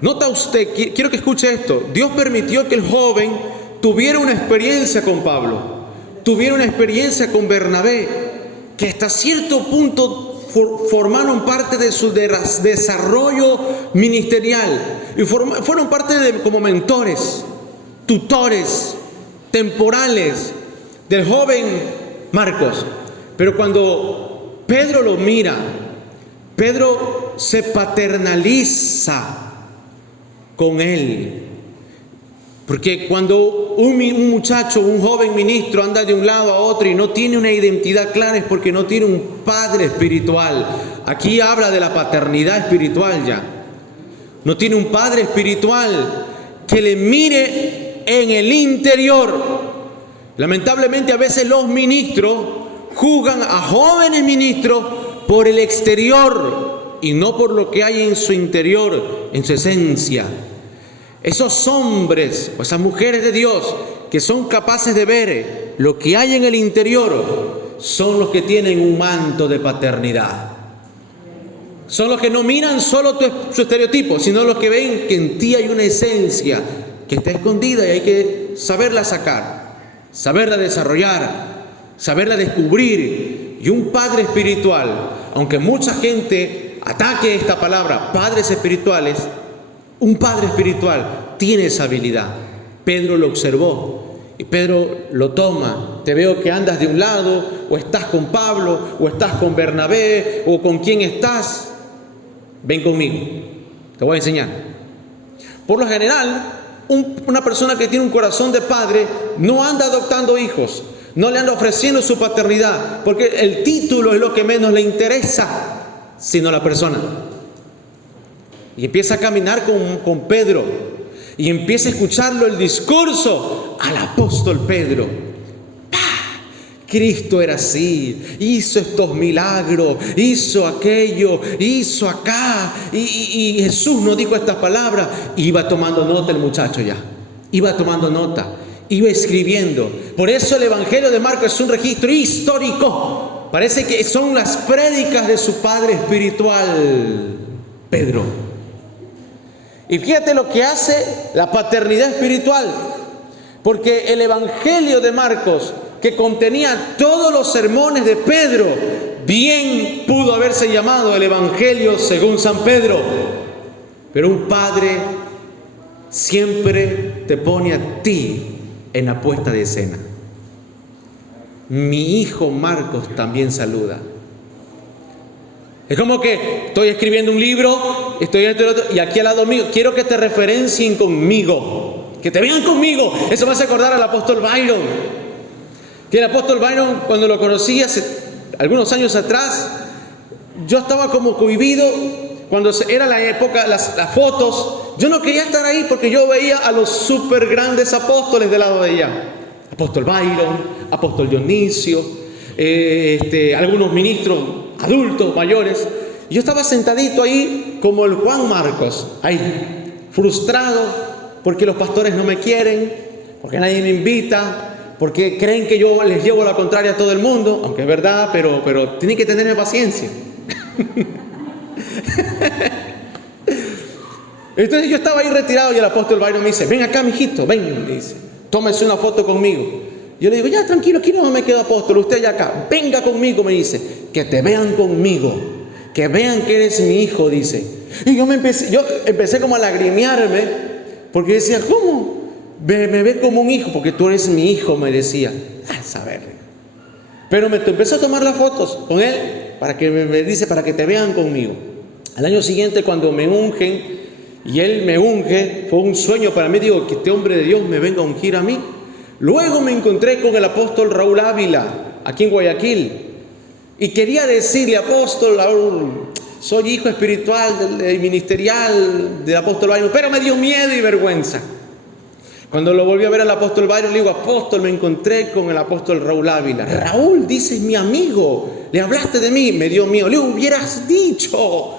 Nota usted, quiero que escuche esto. Dios permitió que el joven tuviera una experiencia con Pablo, tuviera una experiencia con Bernabé, que hasta cierto punto formaron parte de su desarrollo ministerial y fueron parte como mentores, tutores temporales del joven Marcos. Pero cuando Pedro lo mira, Pedro se paternaliza con él. Porque cuando un muchacho, un joven ministro anda de un lado a otro y no tiene una identidad clara, es porque no tiene un padre espiritual. Aquí habla de la paternidad espiritual ya. No tiene un padre espiritual que le mire en el interior, Lamentablemente a veces los ministros juzgan a jóvenes ministros por el exterior y no por lo que hay en su interior, en su esencia. Esos hombres o esas mujeres de Dios que son capaces de ver lo que hay en el interior son los que tienen un manto de paternidad. Son los que no miran solo su estereotipo, sino los que ven que en ti hay una esencia que está escondida y hay que saberla sacar, saberla desarrollar, saberla descubrir. Y un padre espiritual, aunque mucha gente ataque esta palabra, padres espirituales, un padre espiritual tiene esa habilidad. Pedro lo observó y Pedro lo toma. Te veo que andas de un lado, o estás con Pablo, o estás con Bernabé, o con quién estás. Ven conmigo, te voy a enseñar. Por lo general, una persona que tiene un corazón de padre no anda adoptando hijos, no le anda ofreciendo su paternidad, porque el título es lo que menos le interesa, sino la persona. Y empieza a caminar con Pedro, y empieza a escucharlo el discurso al apóstol Pedro. Cristo era así, hizo estos milagros, hizo aquello, hizo acá, y Jesús nos dijo estas palabras. Iba tomando nota el muchacho ya, iba tomando nota, iba escribiendo. Por eso el Evangelio de Marcos es un registro histórico. Parece que son las prédicas de su padre espiritual, Pedro. Y fíjate lo que hace la paternidad espiritual, porque el Evangelio de Marcos, que contenía todos los sermones de Pedro, bien pudo haberse llamado el Evangelio según San Pedro. Pero un padre siempre te pone a ti en la puesta de escena. Mi hijo Marcos también saluda. Es como que estoy escribiendo un libro, estoy entre otro, y aquí al lado mío, quiero que te referencien conmigo, que te vean conmigo. Eso me hace acordar al apóstol Byron. Que el apóstol Byron, cuando lo conocí hace algunos años atrás, yo estaba como cohibido. Cuando era la época, las fotos, yo no quería estar ahí porque yo veía a los súper grandes apóstoles del lado de allá. Apóstol Byron, apóstol Dionisio, algunos ministros adultos, mayores. Y yo estaba sentadito ahí como el Juan Marcos, ahí, frustrado porque los pastores no me quieren, porque nadie me invita, porque creen que yo les llevo la contraria a todo el mundo, aunque es verdad, pero tienen que tenerme paciencia. Entonces yo estaba ahí retirado y el apóstol Byron me dice: ven acá, mijito, ven, me dice, tómese una foto conmigo. Yo le digo: ya, tranquilo, aquí no me quedo, apóstol, usted ya acá, venga conmigo, me dice, que te vean conmigo, que vean que eres mi hijo, dice. Y yo empecé como a lagrimearme, porque decía: ¿cómo? Me ve como un hijo, porque tú eres mi hijo, me decía. Saber. Pero me empezó a tomar las fotos con él, para que me dice, para que te vean conmigo. Al año siguiente, cuando me ungen, y él me unge, fue un sueño para mí. Digo, que este hombre de Dios me venga a ungir a mí. Luego me encontré con el apóstol Raúl Ávila, aquí en Guayaquil, y quería decirle: apóstol Raúl, soy hijo espiritual ministerial del apóstol Byron, pero me dio miedo y vergüenza. Cuando lo volví a ver al apóstol Byron, le digo: apóstol, me encontré con el apóstol Raúl Ávila. Raúl, dices, mi amigo, le hablaste de mí, me dio miedo. Le hubieras dicho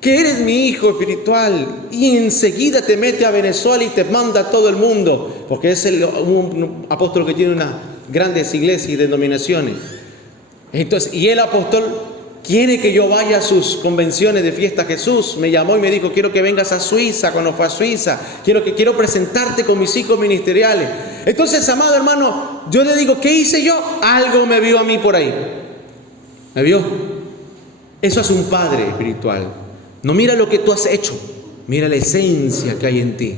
que eres mi hijo espiritual, y enseguida te mete a Venezuela y te manda a todo el mundo, porque es un apóstol que tiene unas grandes iglesias y denominaciones. Entonces, y el apóstol quiere que yo vaya a sus convenciones de fiesta Jesús. Me llamó y me dijo: quiero que vengas a Suiza. Cuando fue a Suiza, quiero presentarte con mis hijos ministeriales. Entonces, amado hermano, yo le digo: ¿qué hice yo? Algo me vio a mí por ahí. ¿Me vio? Eso es un padre espiritual. No mira lo que tú has hecho, mira la esencia que hay en ti.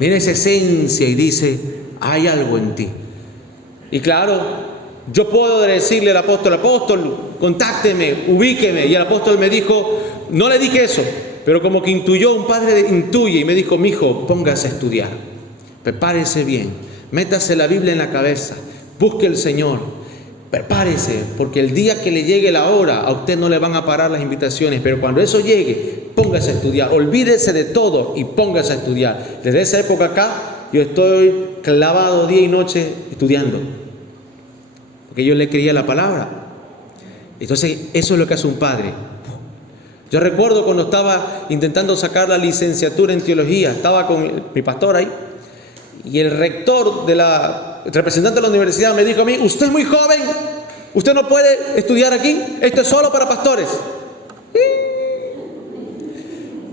Mira esa esencia y dice: hay algo en ti. Y claro, yo puedo decirle al apóstol: apóstol, contácteme, ubíqueme. Y el apóstol me dijo, no le dije eso, pero como que intuyó, un padre intuye, y me dijo: mijo, póngase a estudiar, prepárese bien, métase la Biblia en la cabeza, busque al Señor, prepárese, porque el día que le llegue la hora, a usted no le van a parar las invitaciones, pero cuando eso llegue, póngase a estudiar, olvídese de todo y póngase a estudiar. Desde esa época acá, yo estoy clavado día y noche estudiando, porque yo le creía la palabra. Entonces, eso es lo que hace un padre. Yo recuerdo cuando estaba intentando sacar la licenciatura en teología, estaba con mi pastor ahí, y el rector el representante de la universidad me dijo a mí: usted es muy joven, usted no puede estudiar aquí, esto es solo para pastores.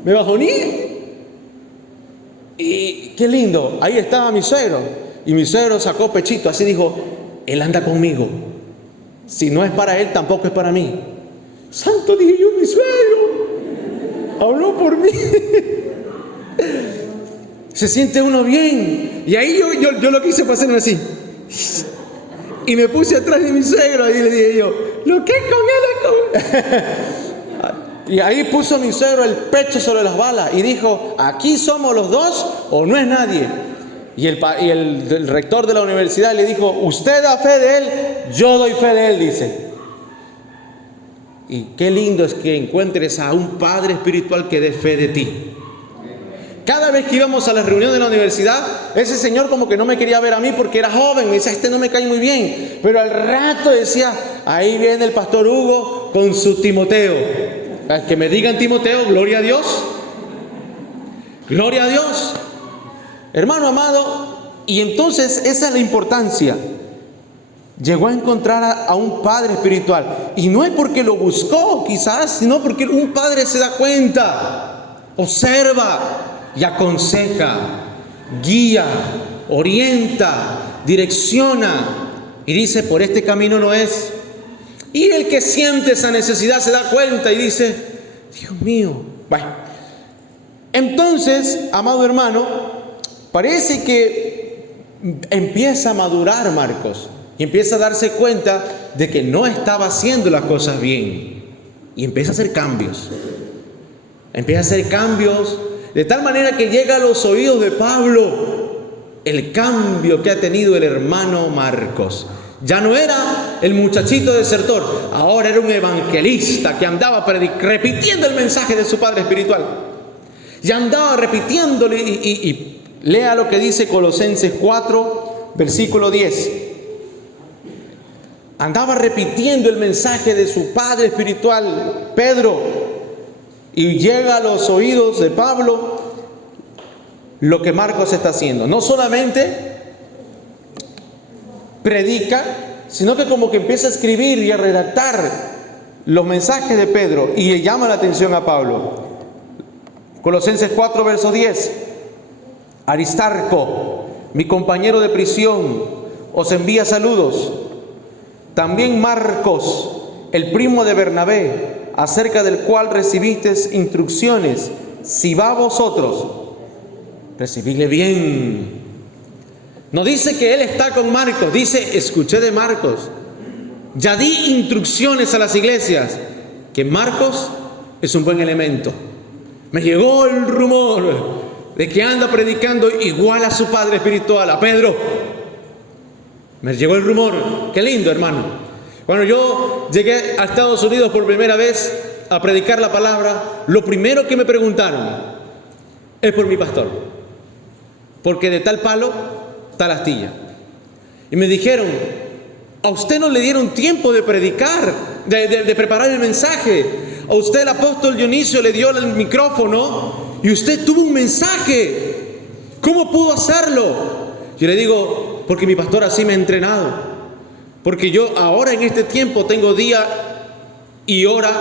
Me bajoné. Y qué lindo, ahí estaba mi suegro, y mi suegro sacó pechito, así dijo: él anda conmigo, si no es para él, tampoco es para mí. Santo, dije yo, mi suegro habló por mí. Se siente uno bien. Y ahí yo lo que hice fue hacerme así, y me puse atrás de mi suegro, y le dije yo: lo que es con él es con... Y ahí puso mi suegro el pecho sobre las balas y dijo: aquí somos los dos o no es nadie. Y el rector de la universidad le dijo: usted da fe de él, yo doy fe de él, dice. Y qué lindo es que encuentres a un padre espiritual que dé fe de ti. Cada vez que íbamos a las reuniones de la universidad, ese señor como que no me quería ver a mí porque era joven. Me decía: este no me cae muy bien. Pero al rato decía: ahí viene el pastor Hugo con su Timoteo. Que me digan Timoteo, gloria a Dios. Gloria a Dios. Hermano amado, y entonces esa es la importancia. Llegó a encontrar a un padre espiritual. Y no es porque lo buscó quizás, sino porque un padre se da cuenta, observa y aconseja, guía, orienta, direcciona. Y dice: por este camino no es. Y el que siente esa necesidad se da cuenta y dice: Dios mío. Bueno, entonces, amado hermano, parece que empieza a madurar Marcos y empieza a darse cuenta de que no estaba haciendo las cosas bien, y empieza a hacer cambios. Empieza a hacer cambios de tal manera que llega a los oídos de Pablo el cambio que ha tenido el hermano Marcos. Ya no era el muchachito desertor, ahora era un evangelista que andaba repitiendo el mensaje de su padre espiritual. Y andaba repitiéndole, y lea lo que dice Colosenses 4, versículo 10. Andaba repitiendo el mensaje de su padre espiritual, Pedro, y llega a los oídos de Pablo lo que Marcos está haciendo. No solamente predica, sino que como que empieza a escribir y a redactar los mensajes de Pedro, y le llama la atención a Pablo. Colosenses 4, verso 10. Aristarco, mi compañero de prisión, os envía saludos. También Marcos, el primo de Bernabé, acerca del cual recibisteis instrucciones. Si va a vosotros, recibidle bien. No dice que él está con Marcos, dice: escuché de Marcos. Ya di instrucciones a las iglesias que Marcos es un buen elemento. Me llegó el rumor de que anda predicando igual a su padre espiritual, a Pedro. Me llegó el rumor. Qué lindo, hermano. Cuando yo llegué a Estados Unidos por primera vez a predicar la palabra, lo primero que me preguntaron es por mi pastor, porque de tal palo, tal astilla. Y me dijeron: a usted no le dieron tiempo de predicar, de preparar el mensaje. A usted el apóstol Dionisio le dio el micrófono y usted tuvo un mensaje. ¿Cómo pudo hacerlo? Yo le digo: porque mi pastor así me ha entrenado. Porque yo ahora en este tiempo tengo día y hora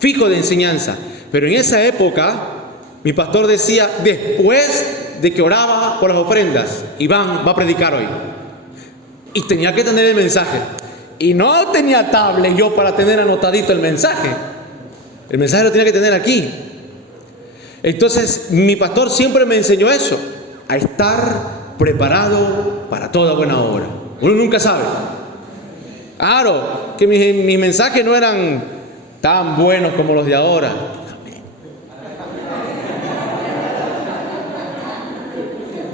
fijo de enseñanza. Pero en esa época mi pastor decía: después de que oraba por las ofrendas, Iván va a predicar hoy. Y tenía que tener el mensaje. Y no tenía tablet yo para tener anotadito el mensaje. El mensaje lo tenía que tener aquí. Entonces mi pastor siempre me enseñó eso, a estar preparado para toda buena obra. Uno nunca sabe. Claro, que mis mensajes no eran tan buenos como los de ahora.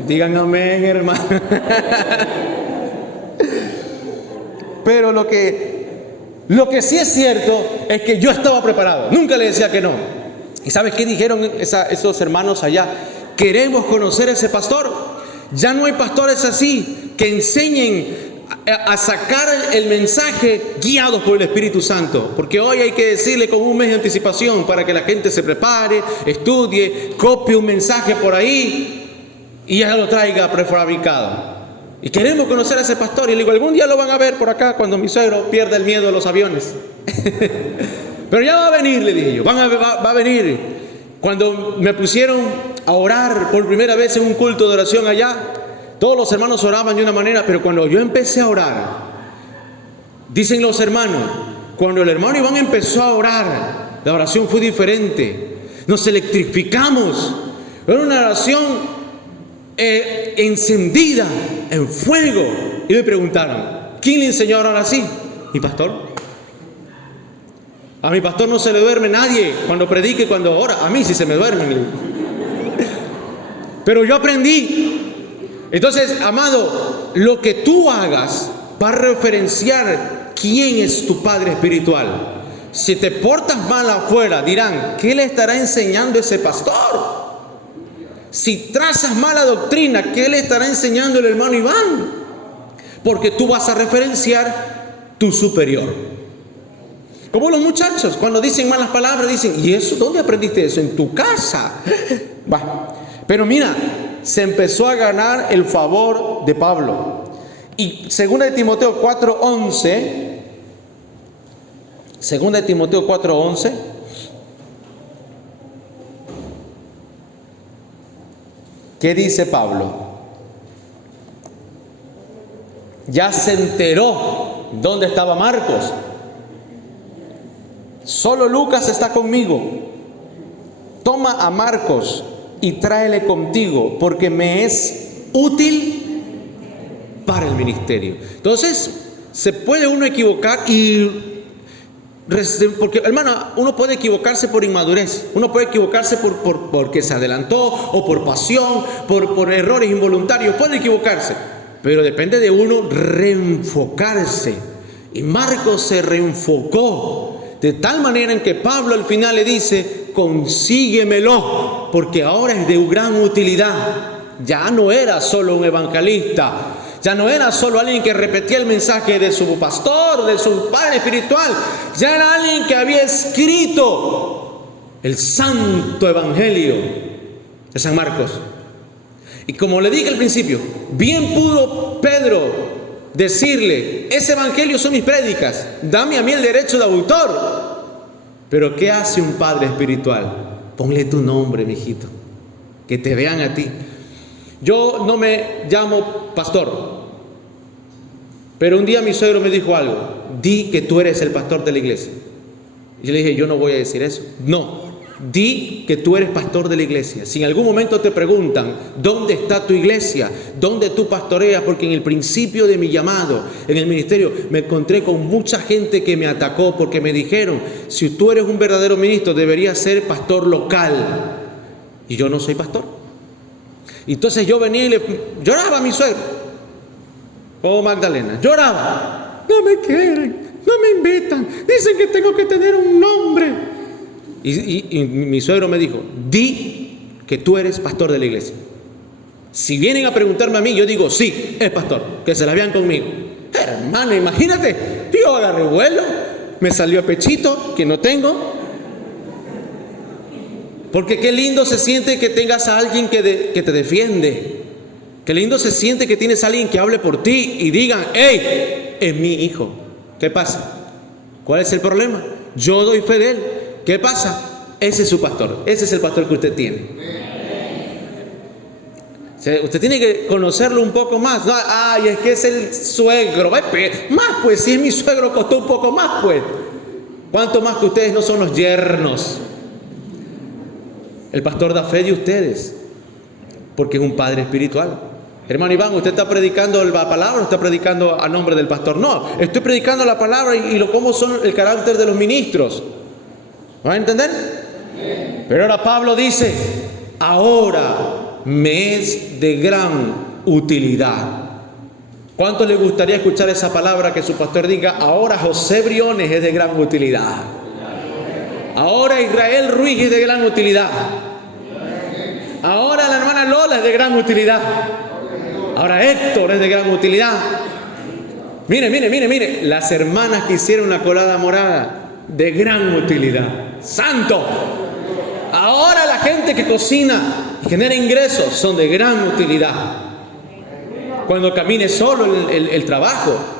Digan amén, hermano. Pero lo que sí es cierto es que yo estaba preparado. Nunca le decía que no. ¿Y sabes qué dijeron esos hermanos allá? Queremos conocer a ese pastor. Ya no hay pastores así que enseñen a sacar el mensaje guiados por el Espíritu Santo, porque hoy hay que decirle con un mes de anticipación para que la gente se prepare, estudie, copie un mensaje por ahí y ya lo traiga prefabricado. Y queremos conocer a ese pastor y le digo, algún día lo van a ver por acá cuando mi suegro pierda el miedo a los aviones. Pero ya va a venir, le dije yo, va a venir. Cuando me pusieron a orar por primera vez en un culto de oración allá, todos los hermanos oraban de una manera, pero cuando yo empecé a orar, dicen los hermanos, cuando el hermano Iván empezó a orar, la oración fue diferente. Nos electrificamos. Era una oración encendida en fuego. Y me preguntaron, ¿quién le enseñó a orar así? Mi pastor. A mi pastor no se le duerme nadie cuando predique, cuando ora. A mí sí se me duermen. Pero yo aprendí. Entonces, amado, lo que tú hagas va a referenciar quién es tu padre espiritual. Si te portas mal afuera, dirán, ¿qué le estará enseñando ese pastor? Si trazas mala doctrina, ¿qué le estará enseñando el hermano Iván? Porque tú vas a referenciar tu superior. Como los muchachos, cuando dicen malas palabras, dicen, ¿y eso? ¿Dónde aprendiste eso? En tu casa. Va. Pero mira, se empezó a ganar el favor de Pablo. Y 2 Timoteo 4:11, 2 Timoteo 4:11, ¿qué dice Pablo? Ya se enteró dónde estaba Marcos. Solo Lucas está conmigo. Toma a Marcos y tráele contigo, porque me es útil para el ministerio. Entonces, se puede uno equivocar porque, hermano, uno puede equivocarse por inmadurez, uno puede equivocarse porque se adelantó, o por pasión, por errores involuntarios, puede equivocarse, pero depende de uno reenfocarse. Y Marcos se reenfocó de tal manera en que Pablo al final le dice, consíguemelo, porque ahora es de gran utilidad. Ya no era solo un evangelista, ya no era solo alguien que repetía el mensaje de su pastor, de su padre espiritual, ya era alguien que había escrito el santo evangelio de San Marcos. Y como le dije al principio, bien pudo Pedro decirle, ese evangelio son mis prédicas, dame a mí el derecho de autor. Pero ¿qué hace un padre espiritual? Ponle tu nombre, mijito, que te vean a ti. Yo no me llamo pastor, pero un día mi suegro me dijo algo, di que tú eres el pastor de la iglesia. Y yo le dije, yo no voy a decir eso. No, di que tú eres pastor de la iglesia. Si en algún momento te preguntan, ¿dónde está tu iglesia? ¿Dónde tú pastoreas? Porque en el principio de mi llamado, en el ministerio, me encontré con mucha gente que me atacó porque me dijeron, si tú eres un verdadero ministro, deberías ser pastor local. Y yo no soy pastor. Entonces yo venía y lloraba a mi suegro. Oh, Magdalena, lloraba. No me quieren, no me invitan, dicen que tengo que tener un nombre. Y mi suegro me dijo, di que tú eres pastor de la iglesia. Si vienen a preguntarme a mí, yo digo, sí, es pastor, que se la vean conmigo. Hermano, imagínate, yo agarré vuelo, me salió a pechito, que no tengo. Porque qué lindo se siente que tengas a alguien que te defiende. Qué lindo se siente que tienes a alguien que hable por ti y digan, hey, es mi hijo. ¿Qué pasa? ¿Cuál es el problema? Yo doy fe de él. ¿Qué pasa? Ese es su pastor. Ese es el pastor que usted tiene. Usted tiene que conocerlo un poco más. No, ay, es que es el suegro. Más pues, si es mi suegro, costó un poco más pues. ¿Cuánto más que ustedes no son los yernos? El pastor da fe de ustedes, porque es un padre espiritual. Hermano Iván, ¿usted está predicando la palabra o está predicando a nombre del pastor? No, estoy predicando la palabra y cómo son el carácter de los ministros. ¿Van a entender? Pero ahora Pablo dice, ahora me es de gran utilidad. ¿Cuánto le gustaría escuchar esa palabra que su pastor diga, ahora José Briones es de gran utilidad? Ahora Israel Ruiz es de gran utilidad. Ahora la hermana Lola es de gran utilidad. Ahora Héctor es de gran utilidad. Mire, las hermanas que hicieron la colada morada, de gran utilidad. ¡Santo! Ahora la gente que cocina y genera ingresos son de gran utilidad. Cuando camine solo el trabajo.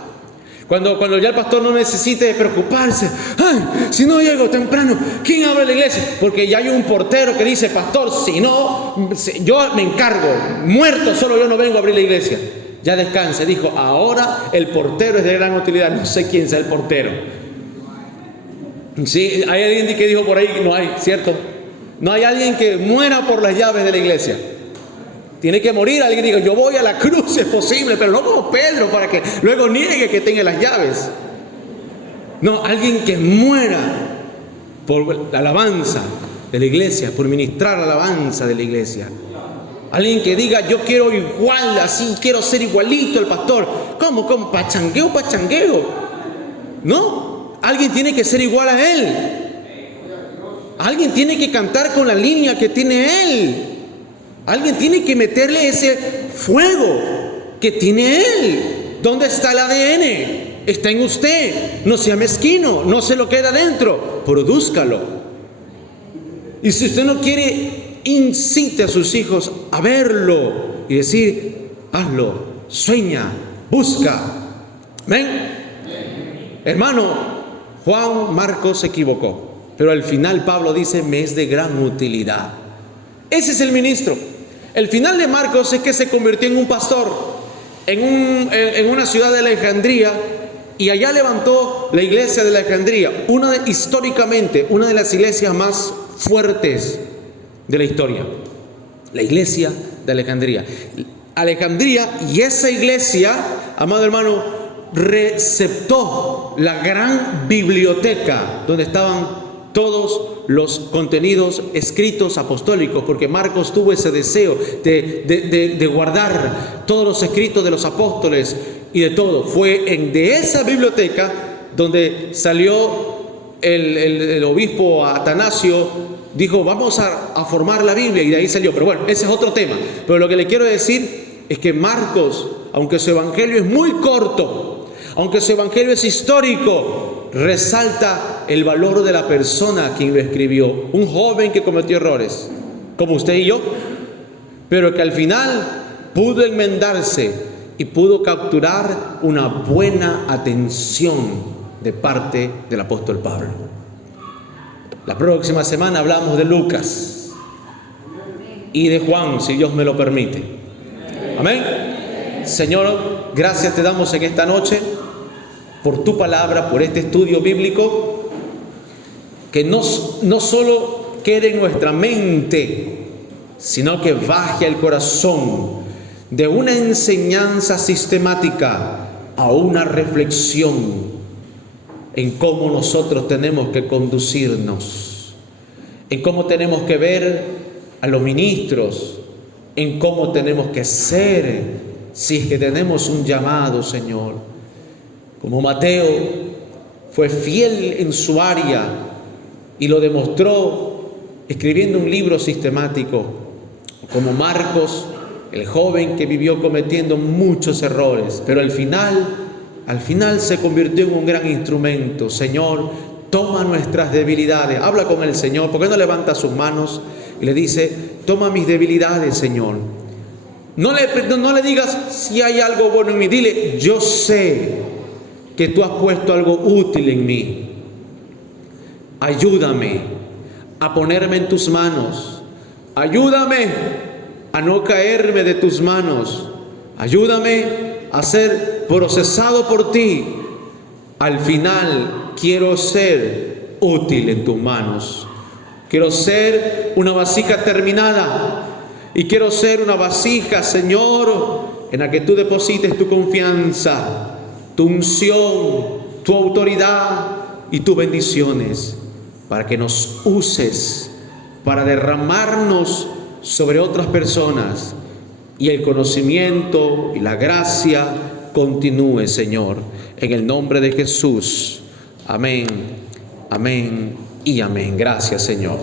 Cuando ya el pastor no necesite preocuparse. ¡Ay! Si no llego temprano, ¿quién abre la iglesia? Porque ya hay un portero que dice: pastor, si no, yo me encargo. Muerto solo yo no vengo a abrir la iglesia. Ya descanse. Dijo: ahora el portero es de gran utilidad. No sé quién sea el portero. Sí, hay alguien que dijo por ahí: no hay, ¿cierto? No hay alguien que muera por las llaves de la iglesia. Tiene que morir alguien que diga: yo voy a la cruz si es posible, pero no como Pedro para que luego niegue que tenga las llaves. No, alguien que muera por la alabanza de la iglesia, por ministrar la alabanza de la iglesia. Alguien que diga: yo quiero igual, así, quiero ser igualito al pastor. ¿Cómo? ¿Pachangueo? No, alguien tiene que ser igual a él. Alguien tiene que cantar con la línea que tiene él. Alguien tiene que meterle ese fuego que tiene él. ¿Dónde está el ADN? Está en usted. No sea mezquino, no se lo quede adentro, produzcalo. Y si usted no quiere, incite a sus hijos a verlo y decir: hazlo, sueña, busca. ¿Ven? Hermano, Juan Marcos se equivocó, pero al final Pablo dice: me es de gran utilidad. Ese es el ministro. El final de Marcos es que se convirtió en un pastor en una ciudad de Alejandría, y allá levantó la iglesia de Alejandría, históricamente una de las iglesias más fuertes de la historia. La iglesia de Alejandría. Y esa iglesia, amado hermano, receptó la gran biblioteca donde estaban todos los contenidos escritos apostólicos, porque Marcos tuvo ese deseo de guardar todos los escritos de los apóstoles y de todo. Fue de esa biblioteca donde salió el obispo Atanasio. Dijo: vamos a formar la Biblia, y de ahí salió. Pero bueno, ese es otro tema. Pero lo que le quiero decir es que Marcos, aunque su evangelio es muy corto, aunque su evangelio es histórico, resalta el valor de la persona quien lo escribió. Un joven que cometió errores, como usted y yo, pero que al final pudo enmendarse y pudo capturar una buena atención de parte del apóstol Pablo. La próxima semana hablamos de Lucas y de Juan, si Dios me lo permite. Amén. Señor, gracias te damos en esta noche por tu palabra, por este estudio bíblico, que no solo quede en nuestra mente, sino que baje al corazón, de una enseñanza sistemática a una reflexión en cómo nosotros tenemos que conducirnos, en cómo tenemos que ver a los ministros, en cómo tenemos que ser, si es que tenemos un llamado, Señor. Como Mateo fue fiel en su área y lo demostró escribiendo un libro sistemático, como Marcos, el joven que vivió cometiendo muchos errores, pero al final se convirtió en un gran instrumento. Señor, toma nuestras debilidades. Habla con el Señor. ¿Por qué no levanta sus manos y le dice: toma mis debilidades, Señor? No le digas si hay algo bueno en mí. Dile: yo sé que tú has puesto algo útil en mí. Ayúdame a ponerme en tus manos. Ayúdame a no caerme de tus manos. Ayúdame a ser procesado por ti. Al final quiero ser útil en tus manos. Quiero ser una vasija terminada. Y quiero ser una vasija, Señor, en la que tú deposites tu confianza, tu unción, tu autoridad y tus bendiciones, para que nos uses para derramarnos sobre otras personas y el conocimiento y la gracia continúe, Señor, en el nombre de Jesús. Amén, amén y amén. Gracias, Señor.